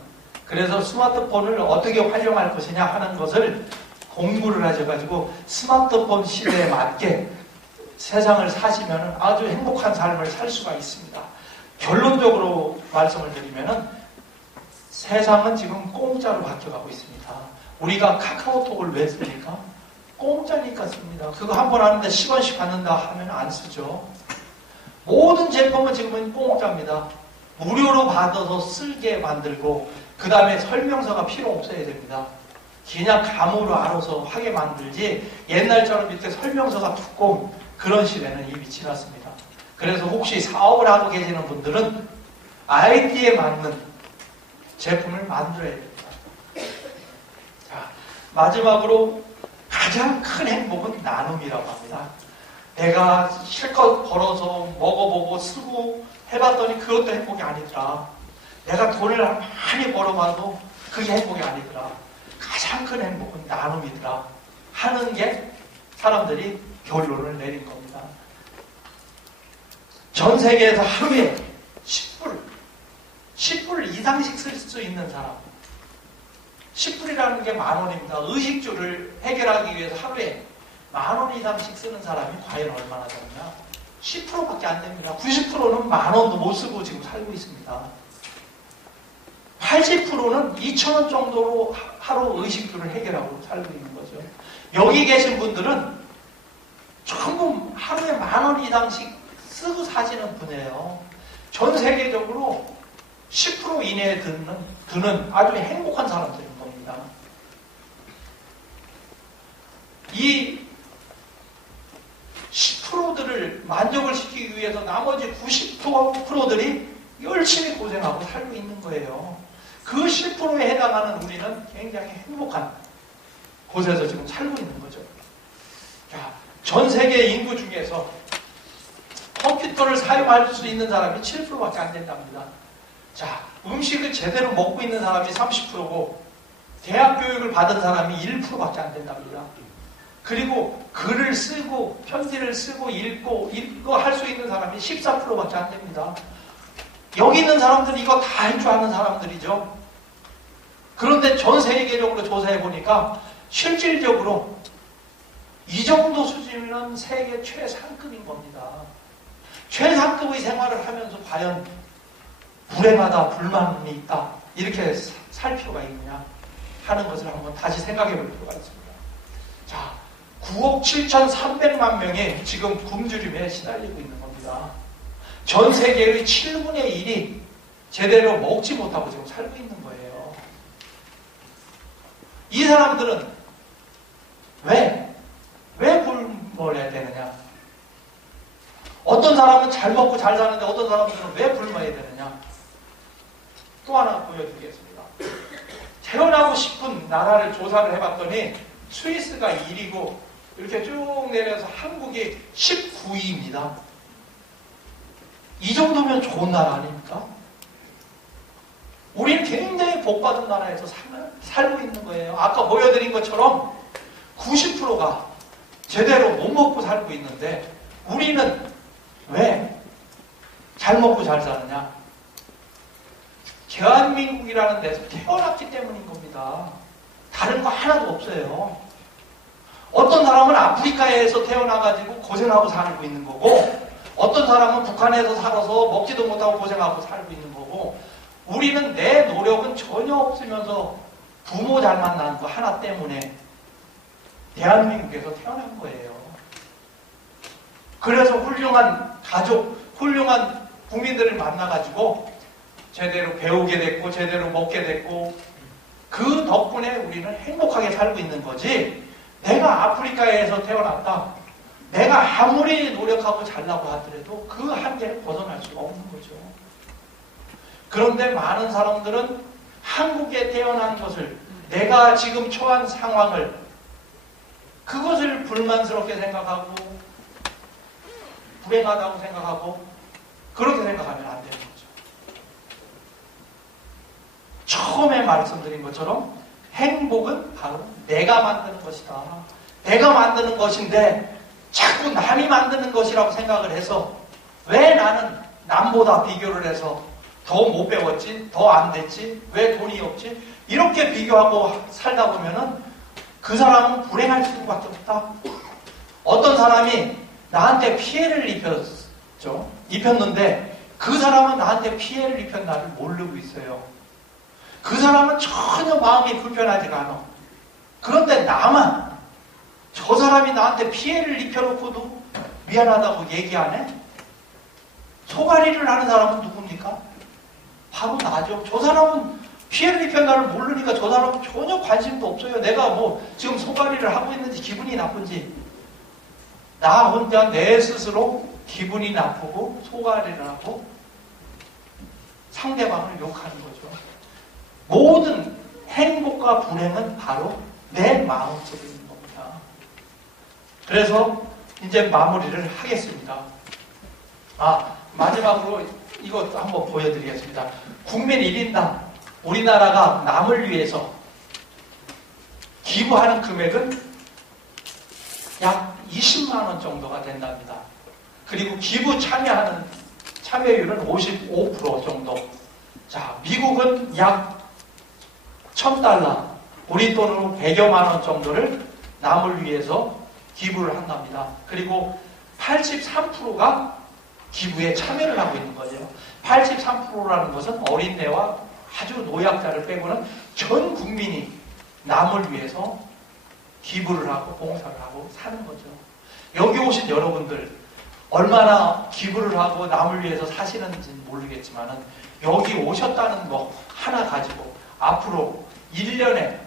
그래서 스마트폰을 어떻게 활용할 것이냐 하는 것을 공부를 하셔가지고 스마트폰 시대에 맞게 세상을 사시면 아주 행복한 삶을 살 수가 있습니다. 결론적으로 말씀을 드리면은 세상은 지금 공짜로 바뀌어가고 있습니다. 우리가 카카오톡을 왜 씁니까? 공짜니까 씁니다. 그거 한 번 하는데 10원씩 받는다 하면 안 쓰죠. 모든 제품은 지금은 공짜입니다. 무료로 받아서 쓸게 만들고 그 다음에 설명서가 필요 없어야 됩니다. 그냥 감으로 알아서 하게 만들지 옛날처럼 이렇게 설명서가 두꺼운 그런 시대는 이미 지났습니다. 그래서 혹시 사업을 하고 계시는 분들은 아이디에 맞는 제품을 만들어야 됩니다. 자, 마지막으로 가장 큰 행복은 나눔이라고 합니다. 내가 실컷 벌어서 먹어보고 쓰고 해봤더니 그것도 행복이 아니더라. 내가 돈을 많이 벌어봐도 그게 행복이 아니더라. 가장 큰 행복은 나눔이더라 하는 게 사람들이 결론을 내린 겁니다. 전 세계에서 하루에 10불 이상씩 쓸 수 있는 사람. 10불이라는 게 10,000원입니다. 의식주를 해결하기 위해서 하루에 10,000원 이상씩 쓰는 사람이 과연 얼마나 되느냐? 10%밖에 안 됩니다. 90%는 10,000원도 못 쓰고 지금 살고 있습니다. 80%는 2,000원 정도로 하루 의식주를 해결하고 살고 있는 거죠. 여기 계신 분들은 전부 하루에 10,000원 이상씩 쓰고 사시는 분이에요. 전 세계적으로 10% 이내에 드는 아주 행복한 사람들인 겁니다. 이 10%들을 만족을 시키기 위해서 나머지 90%들이 열심히 고생하고 살고 있는 거예요. 그 10%에 해당하는 우리는 굉장히 행복한 곳에서 지금 살고 있는 거죠. 자, 전 세계 인구 중에서 컴퓨터를 사용할 수 있는 사람이 7%밖에 안 된답니다. 자, 음식을 제대로 먹고 있는 사람이 30%고 대학 교육을 받은 사람이 1%밖에 안 된답니다. 그리고 글을 쓰고 편지를 쓰고 읽고 할 수 있는 사람이 14%밖에 안 됩니다. 여기 있는 사람들은 이거 다 할 줄 아는 사람들이죠. 그런데 전 세계적으로 조사해 보니까 실질적으로 이 정도 수준은 세계 최상급인 겁니다. 최상급의 생활을 하면서 과연 불행하다, 불만이 있다 이렇게 살 필요가 있느냐 하는 것을 한번 다시 생각해 볼 필요가 있습니다. 자, 9억 7,300만 명이 지금 굶주림에 시달리고 있는 겁니다. 전 세계의 7분의 1이 제대로 먹지 못하고 지금 살고 있는 거예요. 이 사람들은 왜 굶어야 되느냐? 어떤 사람은 잘 먹고 잘 사는데 어떤 사람들은 왜 굶어야 되느냐? 또 하나 보여드리겠습니다. 태어나고 싶은 나라를 조사를 해봤더니 스위스가 1위고 이렇게 쭉 내려서 한국이 19위입니다. 이 정도면 좋은 나라 아닙니까? 우리는 굉장히 복받은 나라에서 살고 있는 거예요. 아까 보여드린 것처럼 90%가 제대로 못 먹고 살고 있는데 우리는 왜 잘 먹고 잘 사느냐? 대한민국이라는 데서 태어났기 때문인 겁니다. 다른 거 하나도 없어요. 어떤 사람은 아프리카에서 태어나가지고 고생하고 살고 있는 거고, 어떤 사람은 북한에서 살아서 먹지도 못하고 고생하고 살고 있는 거고, 우리는 내 노력은 전혀 없으면서 부모 잘 만나는 거 하나 때문에 대한민국에서 태어난 거예요. 그래서 훌륭한 가족, 훌륭한 국민들을 만나가지고 제대로 배우게 됐고 제대로 먹게 됐고, 그 덕분에 우리는 행복하게 살고 있는 거지, 내가 아프리카에서 태어났다, 내가 아무리 노력하고 잘나고 하더라도 그 한계를 벗어날 수가 없는 거죠. 그런데 많은 사람들은 한국에 태어난 것을, 내가 지금 처한 상황을, 그것을 불만스럽게 생각하고 불행하다고 생각하고 그렇게 생각하면 안 되는 거죠. 처음에 말씀드린 것처럼 행복은 바로 내가 만드는 것이다. 내가 만드는 것인데 자꾸 남이 만드는 것이라고 생각을 해서, 왜 나는 남보다 비교를 해서 더 못 배웠지, 더 안 됐지, 왜 돈이 없지, 이렇게 비교하고 살다 보면은 그 사람은 불행할 수밖에 없다. 어떤 사람이 나한테 피해를 입혔는데 그 사람은 나한테 피해를 입힌 나를 모르고 있어요. 그 사람은 전혀 마음이 불편하지가 않아. 그런데 나만, 저 사람이 나한테 피해를 입혀놓고도 미안하다고 얘기 안 해? 소가리를 하는 사람은 누굽니까? 바로 나죠. 저 사람은 피해를 입힌 나를 모르니까 저 사람은 전혀 관심도 없어요. 내가 뭐 지금 소가리를 하고 있는지 기분이 나쁜지. 나 혼자 내 스스로 기분이 나쁘고 소가리를 하고 상대방을 욕하는 거죠. 모든 행복과 불행은 바로 내 마음속에 있는 겁니다. 그래서 이제 마무리를 하겠습니다. 마지막으로 이것 한번 보여드리겠습니다. 국민 1인당 우리나라가 남을 위해서 기부하는 금액은 약 20만 원 정도가 된답니다. 그리고 기부 참여율은 55% 정도. 자, 미국은 약 1,000달러, 우리 돈으로 100여만 원 정도를 남을 위해서 기부를 한답니다. 그리고 83%가 기부에 참여를 하고 있는 거죠. 83%라는 것은 어린애와 아주 노약자를 빼고는 전 국민이 남을 위해서 기부를 하고 봉사를 하고 사는 거죠. 여기 오신 여러분들 얼마나 기부를 하고 남을 위해서 사시는지는 모르겠지만은, 여기 오셨다는 거 하나 가지고 앞으로 1년에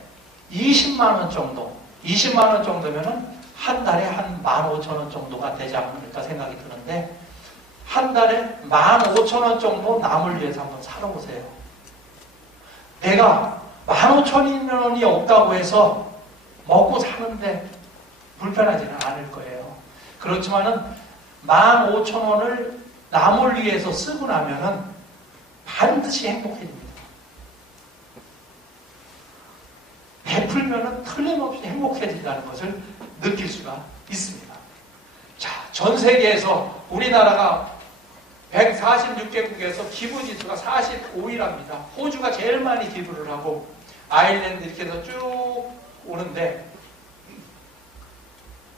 20만 원 정도, 20만 원 정도면은 한 달에 한 15,000원 정도가 되지 않을까 생각이 드는데, 한 달에 15,000원 정도 남을 위해서 한번 살아보세요. 내가 15,000원이 없다고 해서 먹고 사는데 불편하지는 않을 거예요. 그렇지만은 15,000원을 남을 위해서 쓰고 나면은 반드시 행복해집니다. 베풀면은 틀림없이 행복해진다는 것을 느낄 수가 있습니다. 자, 전 세계에서 우리나라가 146개국에서 기부 지수가 45위랍니다. 호주가 제일 많이 기부를 하고, 아일랜드 이렇게 해서 쭉 오는데,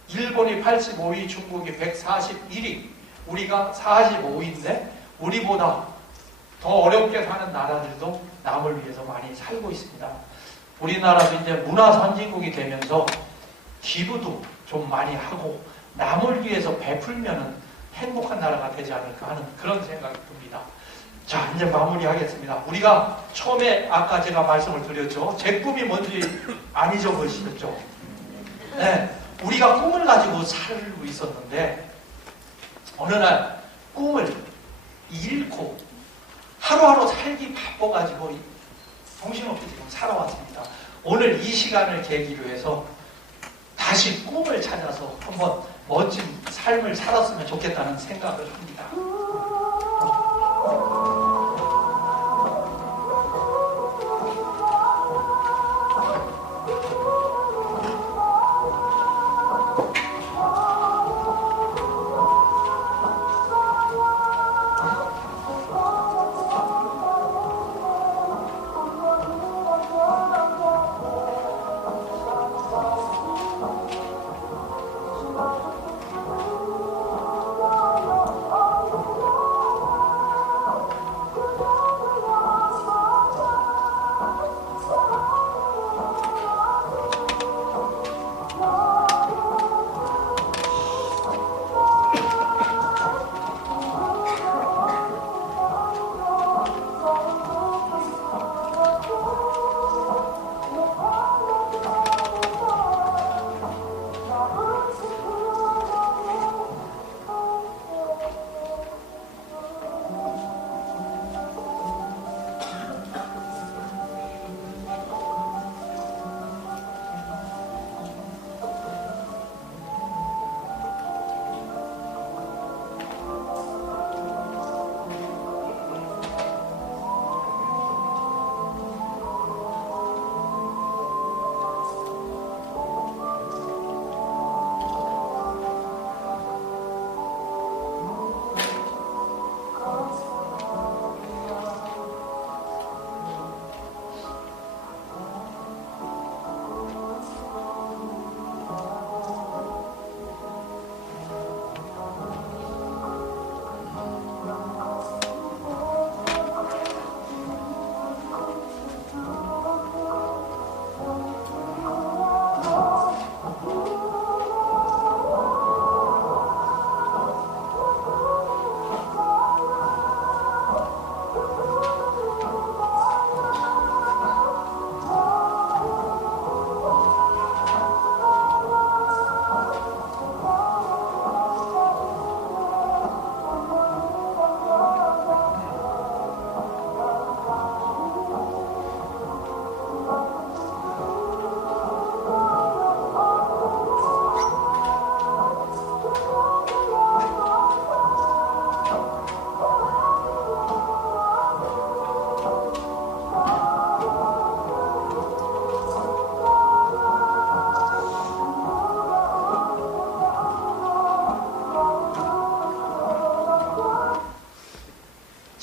일본이 85위, 중국이 141위, 우리가 45위인데, 우리보다 더 어렵게 사는 나라들도 남을 위해서 많이 살고 있습니다. 우리나라도 이제 문화 선진국이 되면서 기부도 좀 많이 하고 남을 위해서 베풀면은 행복한 나라가 되지 않을까 하는 그런 생각이 듭니다. 자, 이제 마무리하겠습니다. 우리가 처음에 아까 제가 말씀을 드렸죠. 제 꿈이 뭔지 안 잊어버리셨죠? 네, 우리가 꿈을 가지고 살고 있었는데 어느 날 꿈을 잃고 하루하루 살기 바빠가지고 정신없이 지금 살아왔습니다. 오늘 이 시간을 계기로 해서 다시 꿈을 찾아서 한번 멋진 삶을 살았으면 좋겠다는 생각을 합니다.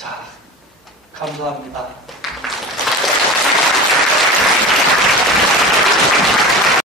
자, 감사합니다.